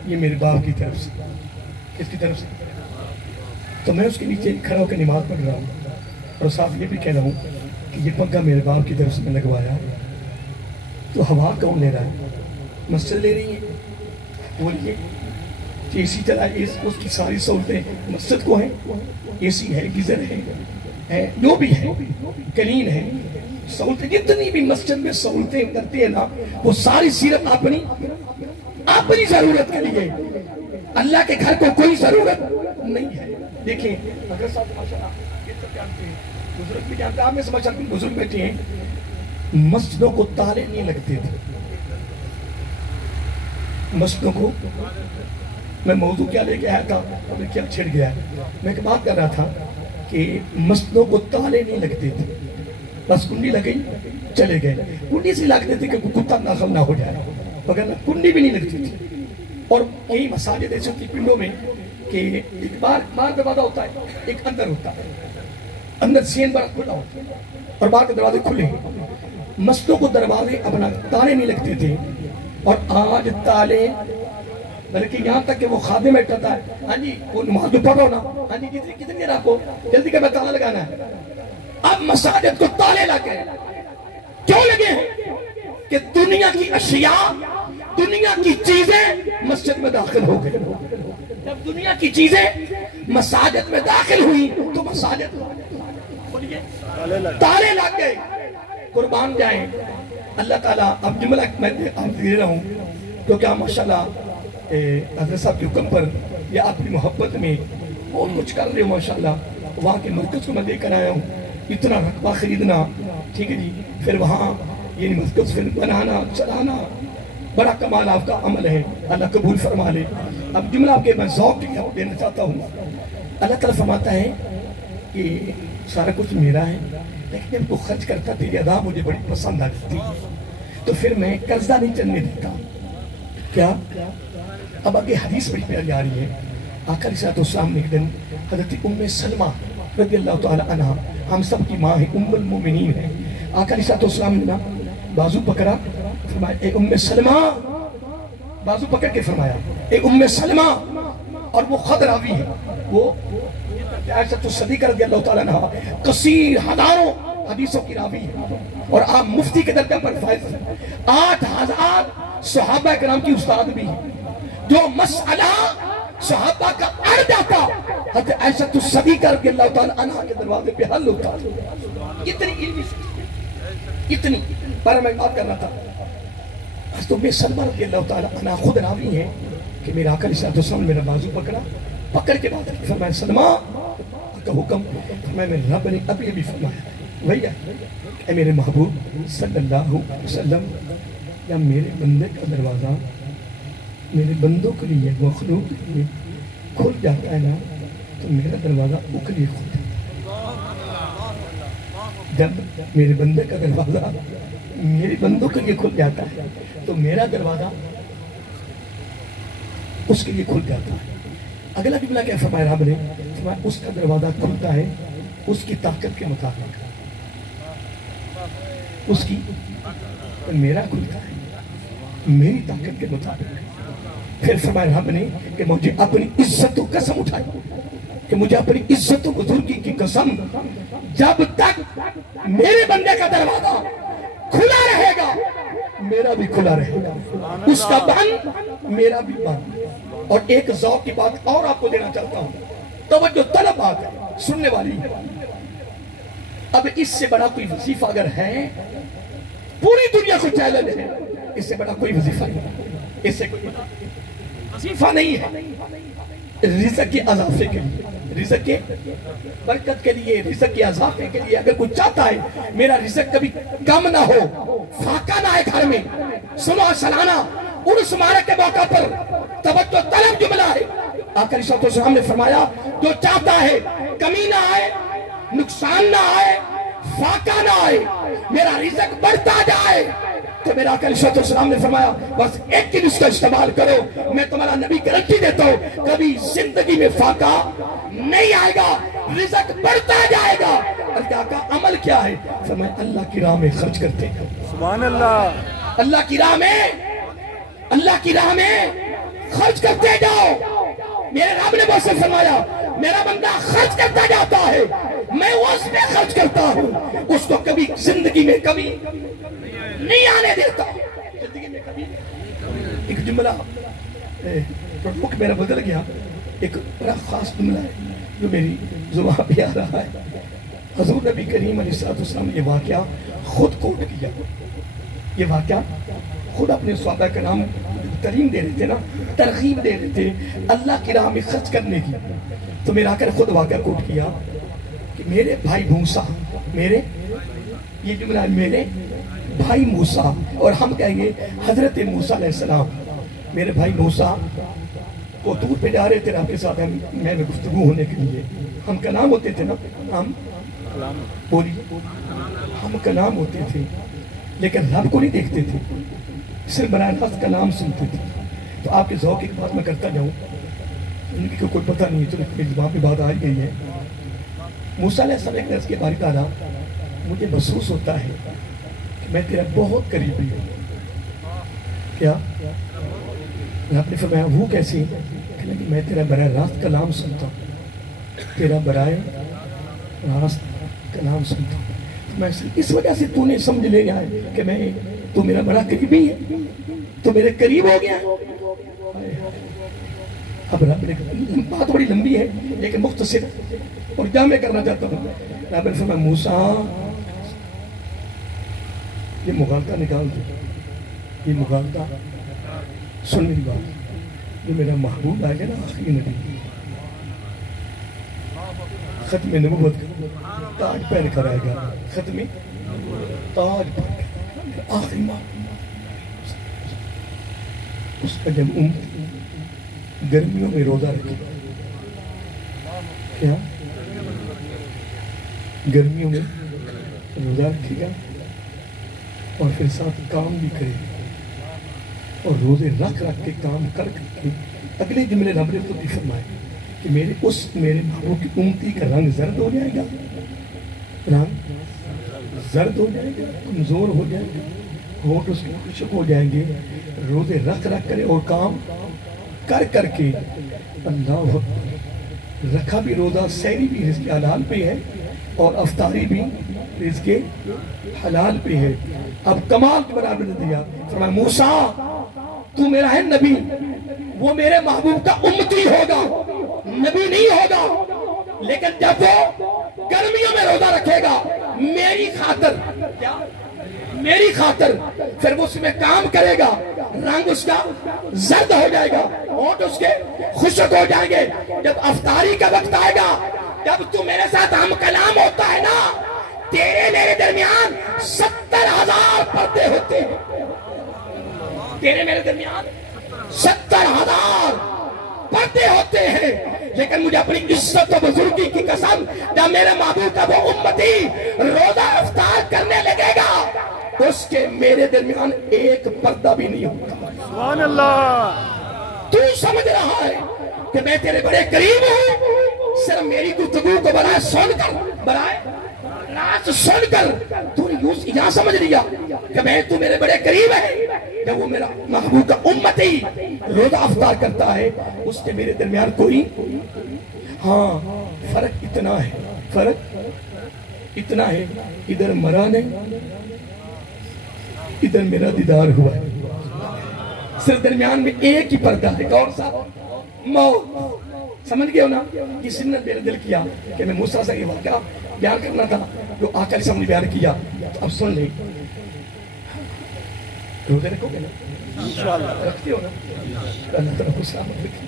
یہ میرے باپ کی طرف سے کس کی طرف سے تو میں اس کے نیچے کھڑا ہو کے نماز پڑھ رہا ہوں اور صاحب یہ بھی کہہ رہا ہوں کہ یہ پنکھا میرے باپ کی طرف سے میں لگوایا تو ہوا کون لے رہا ہے مسجد لے رہی ہے. بولیے اے سی چلائے، اس کی ساری سہولتیں مسجد کو ہیں، اے سی ہے، گیزر ہے، جو بھی ہے، کلین ہے، سہولتیں جتنی بھی مسجد میں سہولتیں کرتے ہیں نا، وہ ساری صرف اپنی ضرورت کے لیے، اللہ کے گھر کو کوئی ضرورت نہیں ہے۔ دیکھیں اگر صاحب ماشاءاللہ یہ سب جانتے ہیں، بزرگ بھی جانتے ہیں، آپ میں سے ماشاءاللہ بزرگ بیٹھے ہیں، مسجدوں کو تالے نہیں لگتے تھے، مسجدوں کو، میں موضوع کیا لے کے آیا تھا، میں کیا چھڑ گیا، میں ایک بات کر رہا تھا کہ مسجدوں کو تالے نہیں لگتے تھے، بس کنڈی لگئی چلے گئے، کنڈی سے لگتے تھے کہ کتا داخل نہ ہو جائے، مگر کنڈی بھی نہیں لگتی تھی۔ اور یہی مساجد ایسے ہوتی پنڈوں میں کہ ایک بار دروازہ ہوتا ہے، ایک اندر ہوتا ہے، اندر سین بڑا کھلا ہوتا ہے اور باہر کے دروازے کھلے ہیں۔ مسجدوں کو دروازے اپنا تالے نہیں لگتے تھے، اور آج تالے، بلکہ یہاں تک کہ وہ خادم بیٹھتا ہے، ہاں جی وہ نماز تو پڑھو نا، ہاں جی کتنی دیر آپ کو جلدی کہ میں تالا لگانا ہے۔ اب مساجد کو تالے لگے، کیوں لگے ہیں؟ کہ دنیا کی اشیاء، دنیا کی چیزیں مسجد میں داخل ہو گئے۔ جب دنیا کی چیزیں مساجد میں داخل ہوئی تو مساجد تالے لگ گئے۔ قربان جائیں اللہ تعالیٰ، اب جملہ میں آپ دے رہا ہوں کیونکہ آپ ماشاءاللہ حضرت صاحب کے حکم پر یا اپنی محبت میں بہت کچھ کر رہے ہو ماشاءاللہ۔ وہاں کے مرکز کو میں دے کر آیا ہوں، اتنا رقبہ خریدنا، ٹھیک ہے جی، پھر وہاں یہ مرکز پھر بنانا چلانا، بڑا کمال آپ کا عمل ہے، اللہ قبول فرما لے۔ اب جملہ آپ کے میں ذوق دینا چاہتا ہوں۔ اللہ تعالیٰ فرماتا ہے کہ سارا کچھ میرا ہے، لیکن جب تو خرچ کرتا تیری ادا مجھے بڑی پسند آتی تھی، تو پھر میں قرضہ نہیں چلنے دیتا۔ کیا؟ اب آگے حدیث بڑی پیاری آ رہی ہے۔ آقا علیہ السلام نے ایک دن حضرت ام سلمہ رضی اللہ تعالی عنہ، ہم سب کی ماں ہے، ام المومنین ہے، آقا علیہ السلام نے بازو پکڑا، فرمایا اے ام سلمہ، بازو پکڑ کے فرمایا اے ام سلمہ، اور وہ خود راوی ہے، وہ عائشہ صدیقہ رضی اللہ تعالیٰ عنہ کثیر ہزاروں حدیثوں کی راوی ہے، اور آپ مفتی کے درجہ پر فائز ہیں، 8000 صحابہ کرام کی استاد بھی ہیں۔ جو مسئلہ صحابہ کا اڑ جاتا حضرت عائشہ صدیقہ رضی اللہ تعالیٰ عنہ کے دروازے پہ حل ہوتا، اتنی علمی اتنی۔ پر میں بات کر رہا تھا، حضرت ام سلمہ رضی اللہ تعالیٰ عنہ خود راوی ہیں کہ میرا آقا علیہ السلام نے میرا بازو پکڑا، پکڑ کے بعد فرمایا سلمہ کا حکم، فرمایا میرے رب نے ابھی ابھی فرمایا بھیا اے میرے محبوب صلی اللہ علیہ وسلم، یا میرے بندے کا دروازہ میرے بندوں کے لیے، مخلوق کے لیے کھل جاتا ہے نا، تو میرا دروازہ ان کے لیے کھل جاتا ہے۔ جب میرے بندے کا دروازہ میرے بندوں کے لیے کھل جاتا ہے تو میرا دروازہ اس کے لیے کھل جاتا ہے۔ اگلا جملہ کیا فرمایا رب نے؟ فرمایا اس کا دروازہ کھلتا ہے اس کی طاقت کے مطابق، اس کی، میرا کھلتا ہے میری طاقت کے مطابق۔ پھر فرمایا رب نے کہ مجھے اپنی عزت و قسم اٹھائی، کہ مجھے اپنی عزت و بزرگی کی قسم، جب تک میرے بندے کا دروازہ کھلا رہے گا میرا بھی کھلا رہے گا، اس کا بند میرا بھی بند۔ اور ایک ذوق کی بات اور آپ کو دینا چاہتا ہوں، توجہ طلب بات ہے، سننے والی ہے۔ اب اس سے بڑا کوئی وظیفہ اگر ہے، پوری دنیا کو چیلنج ہے، اس سے بڑا کوئی وظیفہ نہیں، اس سے کوئی وظیفہ نہیں ہے۔ رزق کے اضافے کے لیے، رزق کے برکت کے لیے، رزق کے اضافے کے لیے اگر کوئی چاہتا ہے میرا رزق کبھی کم نہ ہو، فاقہ نہ آئے گھر میں، سنو سلانہ عرس مبارک کے موقع پر توجہ طلب جملہ ہے، آقا علیہ السلام نے فرمایا جو چاہتا ہے کمی نہ آئے، نقصان نہ آئے، فاقہ نہ آئے، میرا رزق بڑھتا جائے، تو میرا آقا علیہ السلام نے فرمایا بس ایک دن اس کا استعمال کرو، میں تمہارا نبی گارنٹی دیتا ہوں کبھی زندگی میں فاقہ نہیں آئے گا، رزق بڑھتا جائے گا۔ اور کیا کہا عمل کیا ہے؟ فرمایا اللہ کی راہ میں خرچ کرتے ہیں، سبحان اللہ، اللہ کی راہ میں، اللہ کی راہ میں خرچ کرتے جاؤ۔ میرے رب نے بہت سے فرمایا میرا بندہ خرچ کرتا جاتا ہے، میں اس میں خرچ کرتا ہوں، اس کو کبھی زندگی میں کبھی نہیں آنے دیتا، زندگی میں کبھی۔ ایک جملہ اور رخ میرا بدل گیا. ایک بڑا خاص جملہ ہے جو میری زبان پہ آ رہا ہے. حضور نبی کریم علیہ السلام نے یہ واقعہ خود کوٹ کیا. یہ واقعہ خود اپنے صحابہ کرام ترین دے رہے تھے نا, ترغیب دے رہے تھے اللہ کی راہ میں خرچ کرنے کی. تو میرا کر خود واقعہ کوٹ کیا کہ میرے بھائی موسیٰ, میرے یہ جملہ میرے بھائی موسیٰ, اور ہم کہیں گے حضرت موسیٰ علیہ السلام, میرے بھائی موسیٰ وہ دور پہ جا رہے تھے آپ کے ساتھ میں گفتگو ہونے کے لیے. ہم کلام ہوتے تھے نا, ہم بولیے, ہم کلام ہوتے تھے لیکن رب کو نہیں دیکھتے تھے, صرف براہ راست کلام سنتے تھے. تو آپ کے ذوق ایک بات میں کرتا جاؤں, ان کی کوئی پتہ نہیں ہے, چلو میری زبان پہ بات آ گئی ہے. موسیٰ علیہ السلام نے اس کے بارے کہا مجھے محسوس ہوتا ہے کہ میں تیرا بہت قریبی ہوں. کیا آپ نے فرمایا وہ کیسے؟ کہ میں تیرا براہ راست کلام سنتا ہوں, تیرا براہ راست کلام سنتا ہوں. میں اس وجہ سے تو نے سمجھ لے گیا ہے کہ میں تو میرا بڑا قریبی ہے, تو میرے قریب ہو گیا. اب رب نے بات بڑی لمبی ہے لیکن مختصر اور جامع کرنا چاہتا ہوں. رب نے فرمایا موسیٰ یہ مغالطہ نکال دے, یہ مغالطہ سن میری بات. جو میرا محبوب آئے گا نا آخری نبی, ختم نبوت کا تاج پہن کر آئے گا, ختم تاج پہن کر آخری محبوب. اس کا جب گرمیوں میں روزہ رکھے گا, کیا گرمیوں میں روزہ رکھے گا اور پھر ساتھ کام بھی کرے گا, اور روزے رکھ کے کام کر کے اگلے جملے رب نے خود بھی فرمائے کہ میرے محبوب کی امتی کا رنگ زرد ہو جائے گا, رنگ زرد ہو جائے گا, کمزور ہو جائے گا, ہونٹ اس کے خشک ہو جائیں گے. روزے رکھ کرے اور کام کر کے. اللہ رکھا بھی روزہ, سحری بھی رزق حلال پہ ہے اور افطاری بھی رزق حلال پہ ہے. اب کمال کے برابر نے دیا, فرمایا موسیٰ تو میرا ہے نبی, وہ میرے محبوب کا امتی ہوگا, نبی نہیں ہوگا, لیکن جب وہ گرمیوں میں روزہ رکھے گا میری خاطر, کیا میری خاطر, پھر وہ اس میں کام کرے گا, رنگ اس کا زرد ہو جائے گا, ہونٹ اس کے خشک ہو جائیں گے. جب افطاری کا وقت آئے گا, جب تو میرے ساتھ ہم کلام ہوتا ہے نا, تیرے میرے درمیان 70,000 پردے ہوتے ہیں, تیرے میرے درمیان 70,000 پردے ہوتے ہیں. لیکن مجھے اپنی عزت و بزرگی کی قسم, جب میرے محبوب کا وہ امتی روزہ افطار کرنے لگے گا, اس کے میرے درمیان ایک پردہ بھی نہیں ہوگا. سبحان اللہ. تو سمجھ رہا ہے کہ میں تیرے بڑے قریب ہوں, صرف میری گفتگو کو برائے سن کر تو یہاں سمجھ لیا کہ میں تو میرے بڑے قریب ہے. جب وہ میرا محبوب کا امتی روزہ افطار کرتا ہے, اس کے میرے درمیان کوئی فرق اتنا ہے, ادھر مرا نہیں, ادھر میرا دیدار ہوا ہے. صرف درمیان میں ایک ہی پردہ ہے, کون سا؟ موت. سمجھ گئے ہو نا. یہ سنت میرے دل کیا کہ میں موسیٰ سے یہ واقعہ بیان کرنا تھا جو آقا علیہ السلام نے بیان کیا. اب سن لیں, روزے رکھو گے نا, انشاءاللہ رکھتے ہو نا, اللہ تعالیٰ کو سلامت رکھے.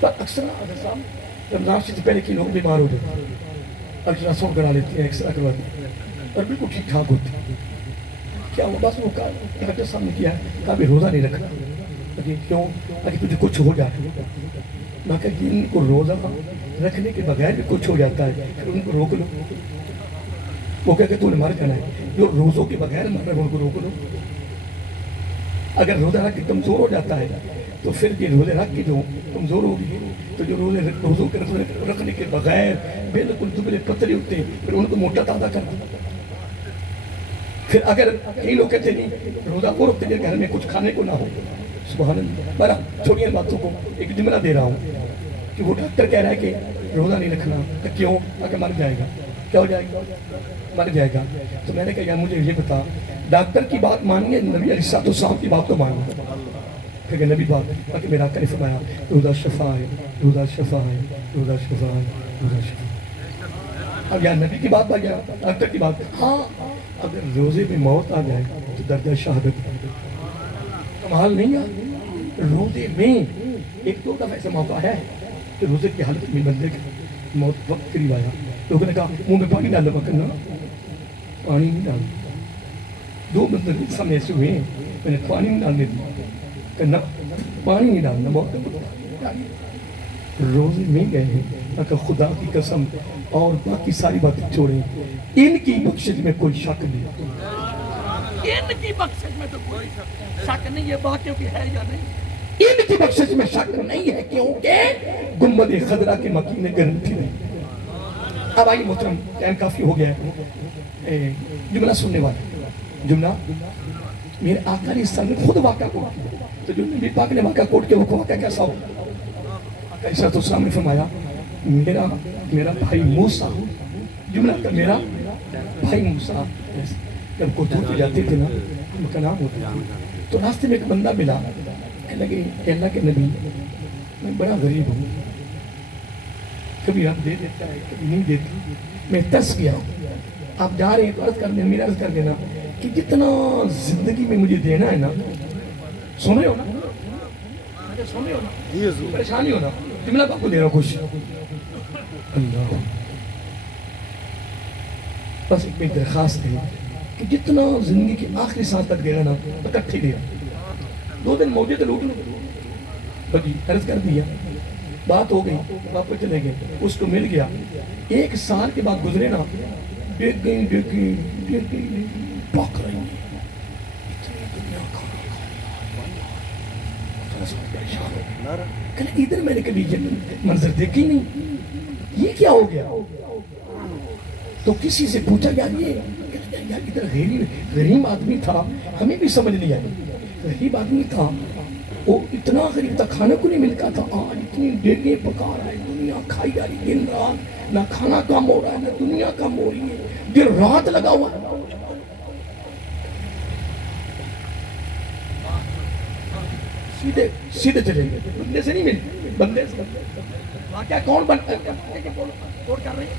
پر اکثر رمضان سے پہلے کی لوگ بیمار ہو جاتے ہیں, اکثر سو کرا لیتے ہیں, ایکسرا کرواتے ہیں اور بالکل ٹھیک ٹھاک ہوتے ہیں. کیا وہ بس وہ ڈاکٹر صاحب نے کیا ہے, کہا بھی روزہ نہیں رکھنا. کیوں؟ اگر تجھے کچھ ہو جائے. میں کہا کہ ان کو روزہ رکھنے کے بغیر بھی کچھ ہو جاتا ہے, پھر ان کو روک لو. وہ کہہ کہ تو نے مر جانا ہے, جو روزوں کے بغیر مر رہے ہیں ان کو روک لو. اگر روزہ رکھ کے کمزور ہو جاتا ہے تو پھر یہ روزے رکھ کے جو کمزور ہوگی, تو جو روزوں کے رکھنے کے بغیر بالکل دبلے پتلے ہوتے ہیں, پھر ان کو موٹا تازہ کر دو. پھر اگر کئی لوگ کہتے نہیں روزہ کو رکھتے ہیں گھر میں کچھ کھانے کو نہ ہو, سبحان اللہ. برا چھوڑی ان باتوں کو, ایک جملہ دے رہا ہوں کہ وہ ڈاکٹر کہہ رہا ہے کہ روزہ نہیں رکھنا. کہ کیوں؟ اگر مر جائے گا. کیا ہو جائے گا؟ مر جائے گا. تو میں نے کہا یار مجھے یہ بتا, ڈاکٹر کی بات ماننی ہے, نبی علیہ السلام کی بات تو ماننی ہے. پھر نبی پاک کہ میرا آقا نے فرمایا روزہ شفا ہے، روزہ شفا ہے، روزہ شفا ہے، روزہ شفا ہے۔ اب یہاں نبی کی بات آ گیا، ڈاکٹر کی بات، ہاں اگر روزے میں موت آ جائے تو درجہ شہادت کمال نہیں ہے۔ روزے میں ایک دو دفعہ ایسا موقع ہے کہ روزے کی حالت میں بندے کی موت وقت قریب آیا، لوگوں نے کہا منہ میں پانی ڈالنا کرنا، پانی نہیں ڈالنا۔ دو بندے سامنے ایسے ہوئے ہیں، میں نے پانی نہیں ڈالنے دیا، کرنا پانی نہیں ڈالنا، موت روزے میں گئے ہیں، اگر خدا کی قسم اور باقی ساری باتیں چھوڑیں، ان کی بخشش میں کوئی شک نہیں، ان کی بخشش میں تو کوئی شک نہیں ہے، باقیوں کی ہے یا نہیں؟ ان کی بخشش میں شک نہیں ہے، کیونکہ گنبد خضرا کے مکی نے گارنٹی نہیں۔ اب آئیے محترم، ٹائم کافی ہو گیا ہے، جملہ سننے والا جملہ میرے آقا علیہ السلام نے خود واقعہ کوٹ کیا، تو جو نبی پاک نے واقعہ کوٹ کیا وہ واقعہ کیسا ہو؟ آقا علیہ السلام نے فرمایا میرا بھائی موسیٰ، جملہ کا میرا بھائی موسیٰ جب کوتور پہ جاتے تھے نا، ان کا نام ہوتا تھا، تو راستے میں ایک بندہ ملا، کہنے لگے کہ اللہ کے نبی میں بڑا غریب ہوں، کبھی رب دے دیتا ہے کبھی نہیں دیتا، میں ترس گیا ہوں، آپ جا رہے ہیں تو عرض کر دینا، میرا عرض کر دینا کہ جتنا زندگی میں مجھے دینا ہے نا، سن رہے ہو نا، سن رہے ہو نا، پریشانی ہو نا، جملہ آپ کو دے رہا ہوں خوش اللہ، بس ایک میں درخواست ہے کہ جتنا زندگی کی آخری سانس تک دینا نا اکٹھے دے رہا، 2 دن موجے تو لوٹ لو، بجی عرض کر دیا، بات ہو گئی، واپس چلے گئے، اس کو مل گیا، 1 سال کے بعد گزرے نا، دیکھ گئی پاک رہی ہیں، اتنی دنیا کھانا کہ ادھر میں نے کبھی منظر دیکھی نہیں، یہ کیا ہو گیا؟ تو کسی سے پوچھا گیا یہ ادھر غریب آدمی تھا، ہمیں بھی سمجھ نہیں آئی، غریب آدمی تھا، وہ اتنا غریب تھا، کھانا کو نہیں ملتا تھا، آج اتنی دیگیں پکا رہا ہے، دنیا کھائی جا رہی، دن رات نہ کھانا کم ہو رہا ہے نہ دنیا کم ہو رہی ہے، دن رات لگا ہوا ہے۔ سیدھے چلیں گے، بندے سے نہیں ملے، بندے سے واقعہ کون بنتا ہے کوٹ کر رہے ہیں؟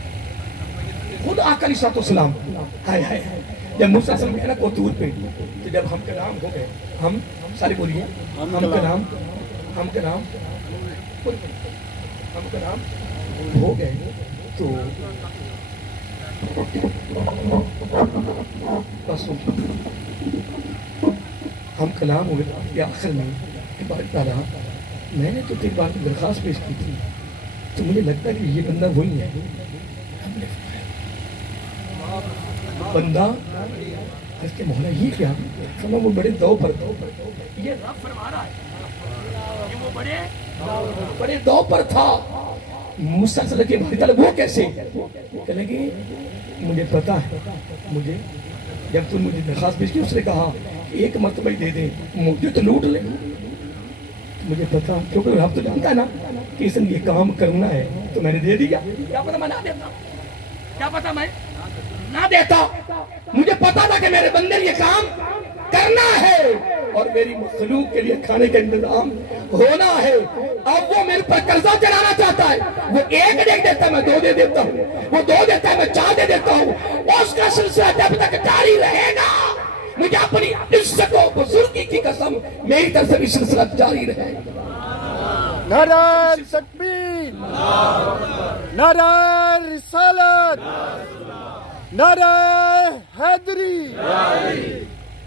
خود آقا علیہ السلام، ہائے ہائے جب موسیٰ صلی اللہ علیہ وسلم کہنا کوتور پہ، تو جب ہم کلام ہو گئے، ہم سارے بولیے ہم کلام ہو گئے، تو بس ہم کلام ہو گئے، یا آخر میں عبادت رہا، میں نے تو ایک بار درخواست پیش کی تھی، تو مجھے لگتا ہے کہ یہ بندہ وہی ہے، بندہ اس کے مولا یہ کیا فرمایا وہ بڑے دو پر تھا، یہ رب فرما رہا ہے کہ وہ بڑے دو پر تھا، موسیٰ صلی اللہ علیہ وسلم وہ کیسے؟ کہ لگے مجھے پتا ہے، مجھے جب تم مجھے درخواست پیش کی اس نے کہا ایک مرتبہ ہی دے دیں، مجھے تو لوٹ لیں، مجھے پتا کیونکہ رب تو جانتا ہے نا کہ اس نے یہ کام کرنا ہے تو میں نے دے دیا، کیا پتا میں نہ دیتا، کیا پتا میں نہ دیتا، مجھے پتا تھا کہ میرے بندے یہ کام کرنا ہے اور میری مخلوق کے لیے کھانے کا انتظام ہونا ہے، اب وہ میرے پر قرضہ چڑھانا چاہتا ہے، وہ 1 دیتا ہے میں 2 دے دیتا ہوں، وہ 2 دیتا ہے میں 4 دے دیتا ہوں، اس کا سلسلہ جب تک جاری رہے گا، مجھے اپنی عزت و بزرگی کی قسم میری طرف سے بھی سلسلہ جاری رہے گا۔ نعرہ تکبیر، نعرہ رسالت، نعرہ حیدری۔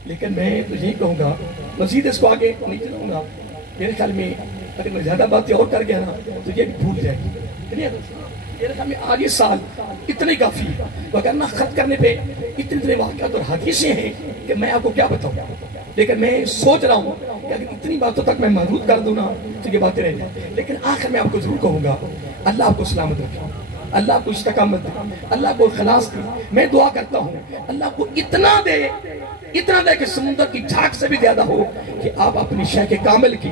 لیکن میں تو یہی کہوں گا، مزید اس کو آگے نہیں چلاؤں گا، میرے خیال میں اگر میں زیادہ باتیں اور کر گیا نا تو یہ بھی بھول جائے گی، میرے خیال میں آج اس سال اتنی کافی، وگرنہ خط کرنے پہ اتنے واقعات اور حدیثیں ہیں کہ میں آپ کو کیا بتاؤں، لیکن میں سوچ رہا ہوں کہ اگر اتنی باتوں تک میں محدود کر دوں نا تو یہ باتیں رہ جائیں، لیکن آخر میں آپ کو ضرور کہوں گا اللہ آپ کو سلامت رکھے، اللہ کو استقامت دے، اللہ کو خلاص دے، میں دعا کرتا ہوں اللہ کو اتنا دے کہ سمندر کی جھاگ سے بھی زیادہ ہو کہ آپ اپنی شیخ کامل کی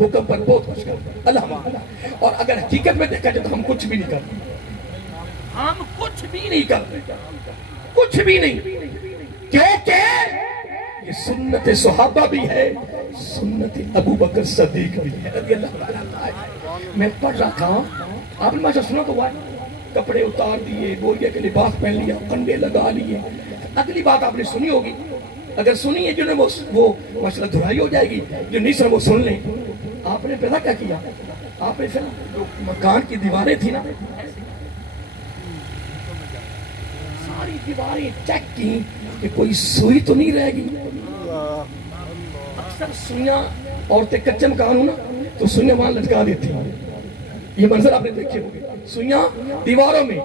حکم پر بہت خوش کریں اللہ مالا، اور اگر حقیقت میں دیکھا جائے تو ہم کچھ بھی نہیں کرتے، ہم کچھ بھی نہیں کرتے، کچھ بھی نہیں، کیونکہ یہ سنت صحابہ بھی ہے، سنت ابو بکر صدیق بھی ہے رضی اللہ تعالیٰ عنہ۔ میں پڑھ رہا تھا، آپ نے ماشاء سنا تو ہوا ہے، کپڑے اتار دیے، بوریا کے لباس پہن لیا، کنڈے لگا لیے۔ اگلی بات آپ نے سنی ہوگی، اگر سنی ہے جنہیں وہ ماشاءاللہ دھرائی ہو جائے گی، جو نہیں سن وہ سن لیں۔ آپ نے پہلا کیا کیا؟ آپ نے پھر جو مکان کی دیواریں تھی نا، ساری دیواریں چیک کی کہ کوئی سوئی تو نہیں رہ گی۔ اکثر سوئیاں عورتیں کچے مکان ہو نا تو سوئیاں وہاں لٹکا دیتی ہیں، یہ منظر آپ نے دیکھے ہوگے، سوئیاں دیواروں میں۔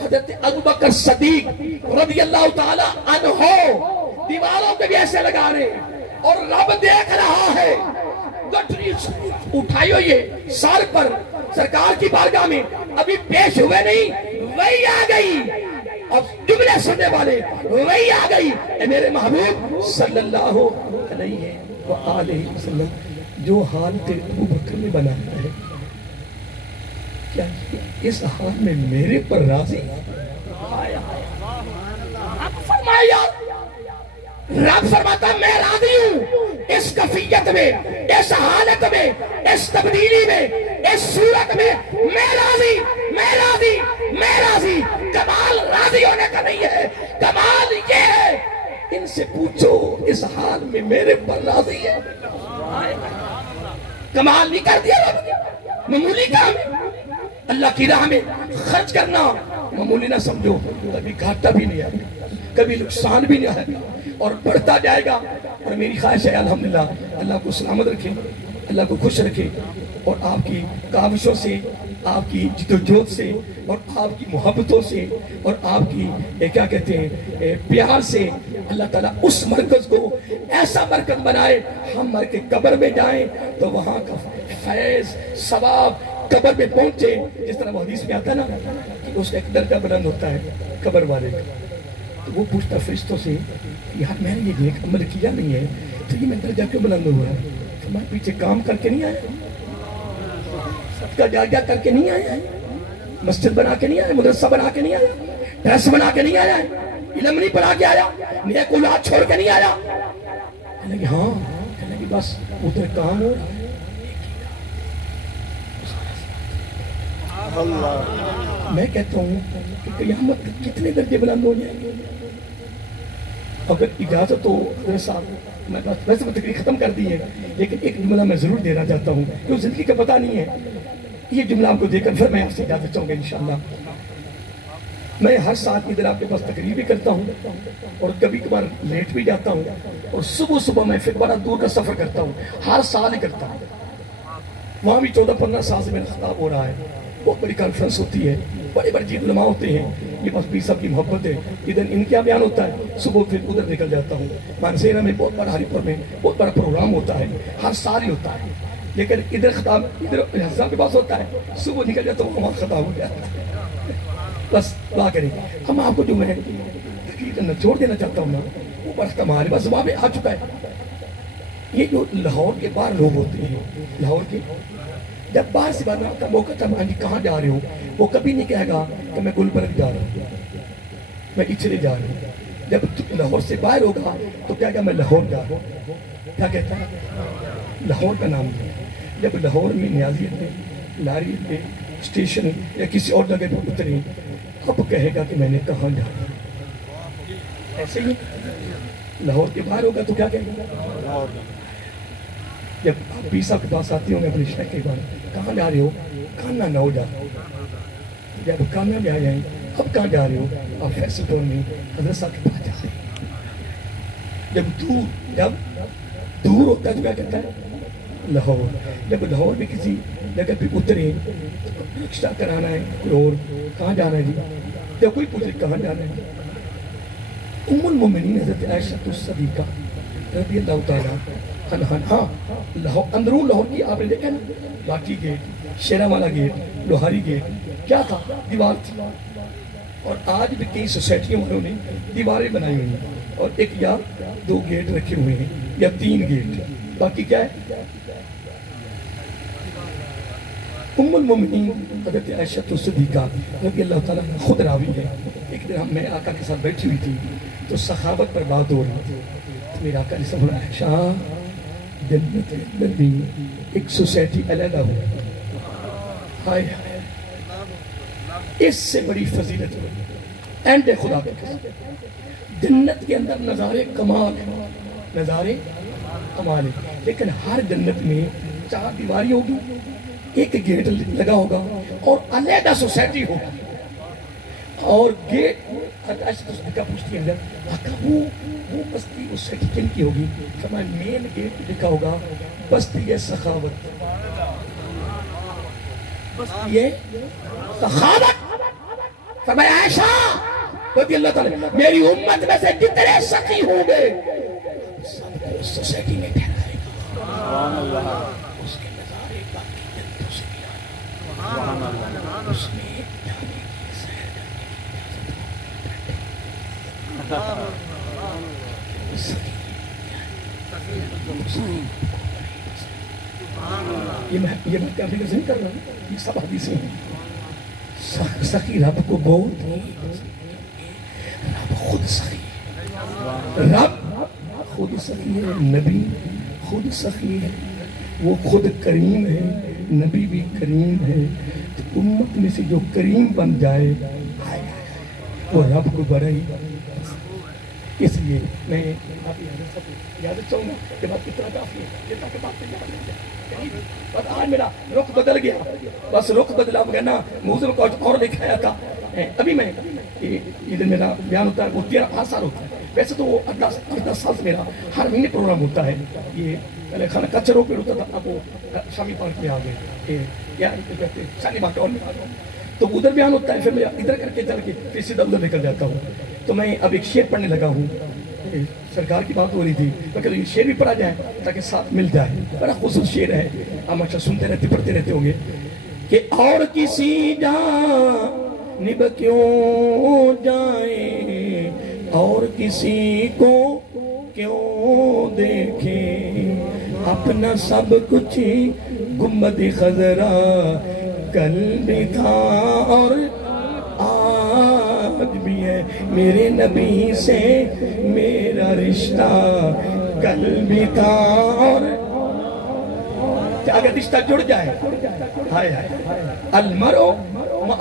حضرت ابو بکر صدیق رضی اللہ تعالی عنہ دیواروں پہ بھی ایسے لگا رہے ہیں، اور رب دیکھ رہا ہے، گٹری اٹھائی ہوئی ہے سر پر، سرکار کی بارگاہ میں ابھی پیش ہوئے نہیں، وہی آ گئی، اب جملے سننے والے وہی آ گئی، اے میرے محبوب صلی اللہ علیہ وآلہ وسلم، جو حال تیرے ابو بکر نے بنایا ہے، کیا اس حال میں میرے پر راضی؟ رب فرماتا میں راضی ہوں اس کفیت میں، اس حالت میں، اس تبدیلی میں، اس صورت میں، میں راضی، میں راضی، میں راضی۔ کمال راضی ہونے کا نہیں ہے، کمال یہ ہے، ان سے پوچھو اس حال میں میرے پر راضی ہے؟ کمال نہیں کر دیا رب نے، معمولی کام ہے۔ اللہ کی راہ میں خرچ کرنا معمولی نہ سمجھو، کبھی گھاٹا بھی نہیں آئے، کبھی نقصان بھی نہیں آئے گا، اور بڑھتا جائے گا۔ اور میری خواہش ہے الحمدللہ اللہ کو سلامت رکھے، اللہ کو خوش رکھے، اور آپ کی کاوشوں سے، آپ کی جد و جہد سے، اور آپ کی محبتوں سے، اور آپ کی کیا کہتے ہیں پیار سے اللہ تعالیٰ اس مرکز کو ایسا مرکز بنائے، ہم مر کے قبر میں جائیں تو وہاں کا فیض ثواب قبر میں پہنچے۔ جس طرح وہ حدیث میں آتا ہے نا کہ اس کا ایک درجہ بلند ہوتا ہے قبر والے کا، تو وہ پوچھتا فرشتوں سے یار میں نے یہ نیک عمل کیا نہیں ہے تو یہ میرا درجہ کیوں بلند ہوا ہے؟ تو میں پیچھے کام کر کے نہیں آیا، سب کا جاگہ کر کے نہیں آیا، مسجد بنا کے نہیں آیا، مدرسہ بنا کے نہیں آیا، ڈریس بنا کے نہیں آیا، علم نہیں پڑھا کے آیا، نیک اولاد چھوڑ کے نہیں آیا۔ کہنے کہ ہاں، کہنے کہ بس ادھر کام ہو رہا ہے۔ میں کہتا ہوں کہ قیامت کتنے درجے بلند ہو جائیں گے؟ اگر اجازت ہو حضرت صاحب، میں بس ویسے تقریر ختم کر دی ہے، لیکن ایک جملہ میں ضرور دینا چاہتا ہوں کیونکہ زندگی کا پتہ نہیں ہے۔ یہ جملہ آپ کو دے کر پھر میں آپ سے اجازت چاہوں گا انشاءاللہ۔ میں ہر سال ادھر آپ کے پاس تقریر بھی کرتا ہوں، اور کبھی کبھار لیٹ بھی جاتا ہوں، اور صبح میں پھر بڑا دور کا سفر کرتا ہوں، ہر سال ہی کرتا ہوں۔ وہاں بھی 14-15 سال سے میرا خطاب ہو رہا ہے، بہت بڑی کانفرنس ہوتی ہے، بڑے بڑے جیت علماء ہوتے ہیں، یہ بس پیر صاحب کی محبت ہے، ادھر ان کیا بیان ہوتا ہے، صبح پھر ادھر نکل جاتا ہوں۔ مانسیرہ میں بہت بڑا، ہری پور میں بہت بڑا پروگرام ہوتا ہے، ہر سال ہی ہوتا ہے، لیکن ادھر خطاب ادھر حضرت کے پاس ہوتا ہے، صبح نکل جاتا ہوں وہاں خطاب ہو جاتا ہے۔ بس دعا کریں۔ ہم آپ کو جو میں تقریر نچوڑ دینا چاہتا ہوں نا، وہ بس ہمارے پاس زبان میں آ چکا ہے۔ یہ جو لاہور کے باہر لوگ ہوتے ہیں، لاہور کے جب باہر سے بات آتا موقع تھا ہاں جی کہاں جا رہے ہو، وہ کبھی نہیں کہے گا کہ میں گلبرگ جا رہا ہوں، میں اچھلے جا رہا ہوں۔ جب لاہور سے باہر ہوگا تو کہے گا میں لاہور جا رہا ہوں۔ کیا کہتا ہے؟ لاہور کا نام دیا۔ جب لاہور میں نیازیت میں، لاری پہ، اسٹیشن یا کسی اور جگہ پر اترے، اب کہے گا کہ میں نے کہاں جا رہا ہوں۔ ایسے ہی لاہور کے باہر ہوگا تو کیا کہے گا؟ جب آپ پیسا کے پاس آتی ہوں گے اپنے شہر کے بعد، کہاں جا رہے ہو؟ کانا نہ ہو جا۔ جب کانا میں آ جائیں، اب کہاں جا رہے ہو؟ آپ فیصل ٹون میں حضرت صاحب کے پاس جا رہے ہیں۔ جب دور ہوتا ہے تو کیا کہتا ہے؟ لاہور۔ جب لاہور میں کسی جگہ پہ اترے، رکشہ کرانا ہے کوئی اور، کہاں جانا ہے جی؟ جب کوئی پوچھے کہاں جانا ہے؟ ام المومنین حضرت عائشہ الصدیقہ رضی اللہ تعالیٰ ہاں لاہور، اندرون لاہور کی آپ نے دیکھا نا، لاٹھی گیٹ، شیرہ والا گیٹ، لوہاری گیٹ، کیا تھا؟ دیوار تھی۔ اور آج بھی کئی سوسائٹیوں والوں نے دیواریں بنائی ہوئی ہیں، اور ایک یا 2 گیٹ رکھے ہوئے ہیں یا 3 گیٹ، باقی کیا ہے؟ ام المومنین حضرت عائشہ الصدیقہ رضی اللہ تعالیٰ خود راوی ہے۔ ایک دن میں آقا کے ساتھ بیٹھی ہوئی تھی تو صحابت پر بات ہو رہی تھی، میرا آقا نے فرمایا شاہ جنت کے اندر بھی ایک سوسائٹی علیحدہ ہو. ہائے اس سے بڑی فضیلت ہو. اینڈ خدا کے جنت کے اندر نظارے کمال ہے, نظارے کمال ہے, لیکن ہر جنت میں 4 دیواری ہوگی, ایک گیٹ لگا ہوگا اور علیحدہ سوسائٹی ہوگی. اور گیٹ کا پوچھتی ہے آقا وہ بستی اس سے کن کی ہوگی؟ فرمایا مین گیٹ لکھا ہوگا بستی سخاوت, بستی سخاوت. فرمایا عائشہ رضی اللہ تعالی میری امت میں سے جتنے سخی ہوں گے سب کو اس سوسائٹی میں ٹھہرائے گا. سبحان اللہ. اس کے نظارے باقی جنتوں سے بھی آئے. سبحان اللہ. اس میں جانے کی سیر کرنے کی یہ میں کیا فکر نہیں کر رہا ہوں, یہ سب حدیثیں ہیں. سخی رب کو بہت رب خود سخی, رب خود سخی ہے, نبی خود سخی ہے, وہ خود کریم ہے, نبی بھی کریم ہے. تو امت میں سے جو کریم بن جائے وہ رب کو بڑا ہی. اس لیے میں اجازت چاہوں گا کہ بات کتنا کافی ہے تاکہ بات تیار ہو جائے. بس آج میرا رخ بدل گیا, بس رخ بدلا نا موضوع کو اور دکھایا تھا. ابھی میں یہ دن میرا بیان ہوتا ہے وہ 13 سال ہوتا ہے. ویسے تو وہ 8-10 سال سے میرا ہر مہینے پروگرام ہوتا ہے. یہ پہلے خانہ کچھ روپے ہوتا تھا, اب وہ شامی پارک میں آ گئے شانی بات اور میں آ گیا تو ادھر بیان ہوتا ہے. پھر میں ادھر کر کے چل کے پھر سیدھا ادھر نکل جاتا ہوں. تو میں اب ایک شعر پڑھنے لگا ہوں. سرکار کی بات ہو رہی تھی, میں کہتا ہوں یہ شعر بھی پڑھا جائے تاکہ ساتھ مل جائے. بڑا خصوص شعر ہے, آپ ماشاء سنتے رہتے پڑھتے رہتے ہوں گے کہ اور کسی جانب کیوں جائیں, اور کسی کو کیوں دیکھیں, اپنا سب کچھ گنبد خضرا کل بھی تھا اور آج بھی ہے. میرے نبی سے میرا رشتہ کل بھی تھا اور اگر رشتہ جڑ جائے. ہائے ہائے المرء مع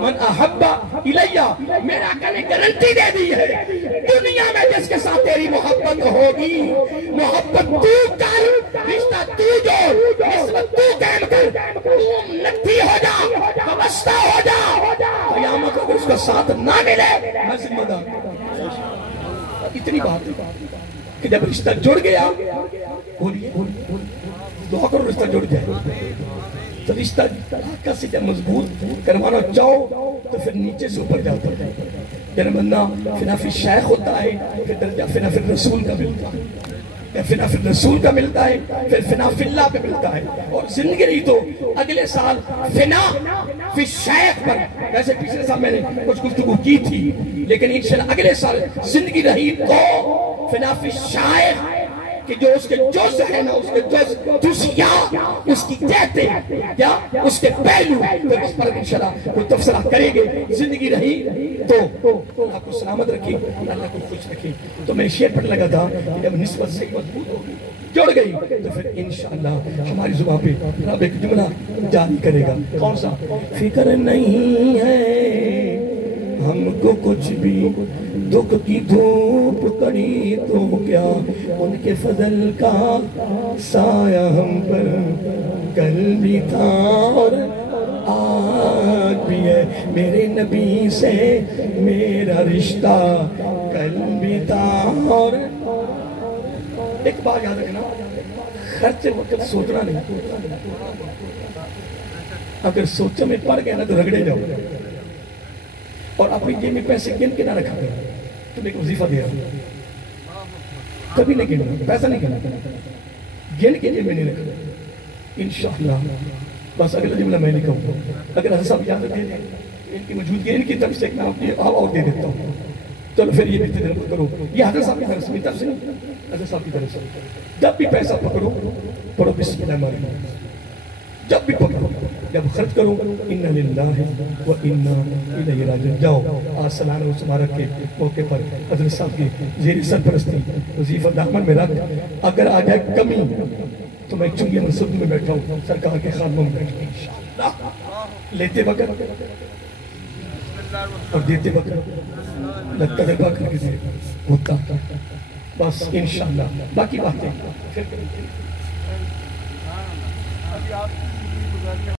من احب الیہ, میرا آقا نے گارنٹی دے دی ہے دنیا میں جس کے ساتھ تیری محبت ہوگی, محبت تو کر, رشتہ تو جوڑ, نسبت تو قائم کر, تو نکتی ہو جا, وابستہ ہو جا, قیامت اگر اس کا ساتھ نہ ملے میں ذمہ دار. اتنی بات ہے کہ جب رشتہ جڑ گیا, بولیے دعا کرو رشتہ جڑ جائے. تو رشتہ آقا سے جب مضبوط کروانا چاہو تو پھر نیچے سے اوپر جاتا ہے. جب بندہ فنا فی شیخ ہوتا ہے پھر درجہ فنا فی رسول کا ملتا ہے, فنا فی رسول کا ملتا ہے, پھر فنا فی اللہ پہ ملتا ہے. اور زندگی رہی تو اگلے سال فنا فی شیخ پر, ویسے پچھلے سال میں نے کچھ گفتگو کی تھی, لیکن انشاءاللہ اگلے سال زندگی رہی تو فنا فی شیخ کہ جو اس کے جز ہے نا, اس کے جز جزیہ اس کی کہتے ہیں کیا اس کے پہلو, تو اس پر انشاءاللہ کوئی تفسیرہ کریں گے. زندگی رہی تو اللہ کو سلامت رکھیں, اللہ کو خوش رکھیں. تو میں شعر پڑھنے لگا تھا کہ جب نسبت سے مضبوط ہوگی جڑ گئی تو پھر انشاءاللہ ہماری زبان پہ رب ایک جملہ جاری کرے گا. کون سا؟ فکر نہیں ہے ہم کو کچھ بھی, دکھ کی دھوپ کڑی تو کیا, ان کے فضل کا سایہ ہم پر کل بھی تھا اور آج بھی ہے. میرے نبی سے میرا رشتہ کل بھی تھا اور ایک بات یاد رکھنا, خرچ وقت سوچنا نہیں. اگر سوچو میں پڑ گیا نا تو رگڑے جاؤ. اور اپنی جیب میں پیسے گن کے نہ رکھا کرو. تم ایک وظیفہ دے رہا ہوں, کبھی نہیں گننا, پیسہ نہیں گننا, گن کے جیب میں نہیں رکھنا. انشاءاللہ بس اگلا جملہ میں نہیں کہوں گا. اگر حضرت صاحب اجازت دے دیں, ان کی موجودگی ان کی طرف سے ایک نام اور دے دیتا ہوں. چلو پھر یہ بھی تجربہ کرو. یہ حضرت صاحب کی طرف سے, میری طرف سے نہیں, حضرت صاحب کی طرف سے. جب بھی پیسہ پکڑو پڑھو بسم اللہ الرحمن الرحیم. جب بھی پکڑو جب خرچ کروں اِنَّ لِلَّهِ وَإِنَّا إِلَيْهِ راجعون. جاؤ آج سالانہ اس مبارک کے موقع پر حضرت صاحب کی زیر سرپرستی وظیفہ دامن میں رکھ. اگر آ جائے کمی تو میں چنگی منصب میں بیٹھا ہوں, سرکار کے خادموں میں بیٹھا ہوں انشاءاللہ. لیتے وقت اور دیتے وقت لگتا ہے کر کے دے ہوتا بس انشاءاللہ. باقی باتیں پھر کریں گے.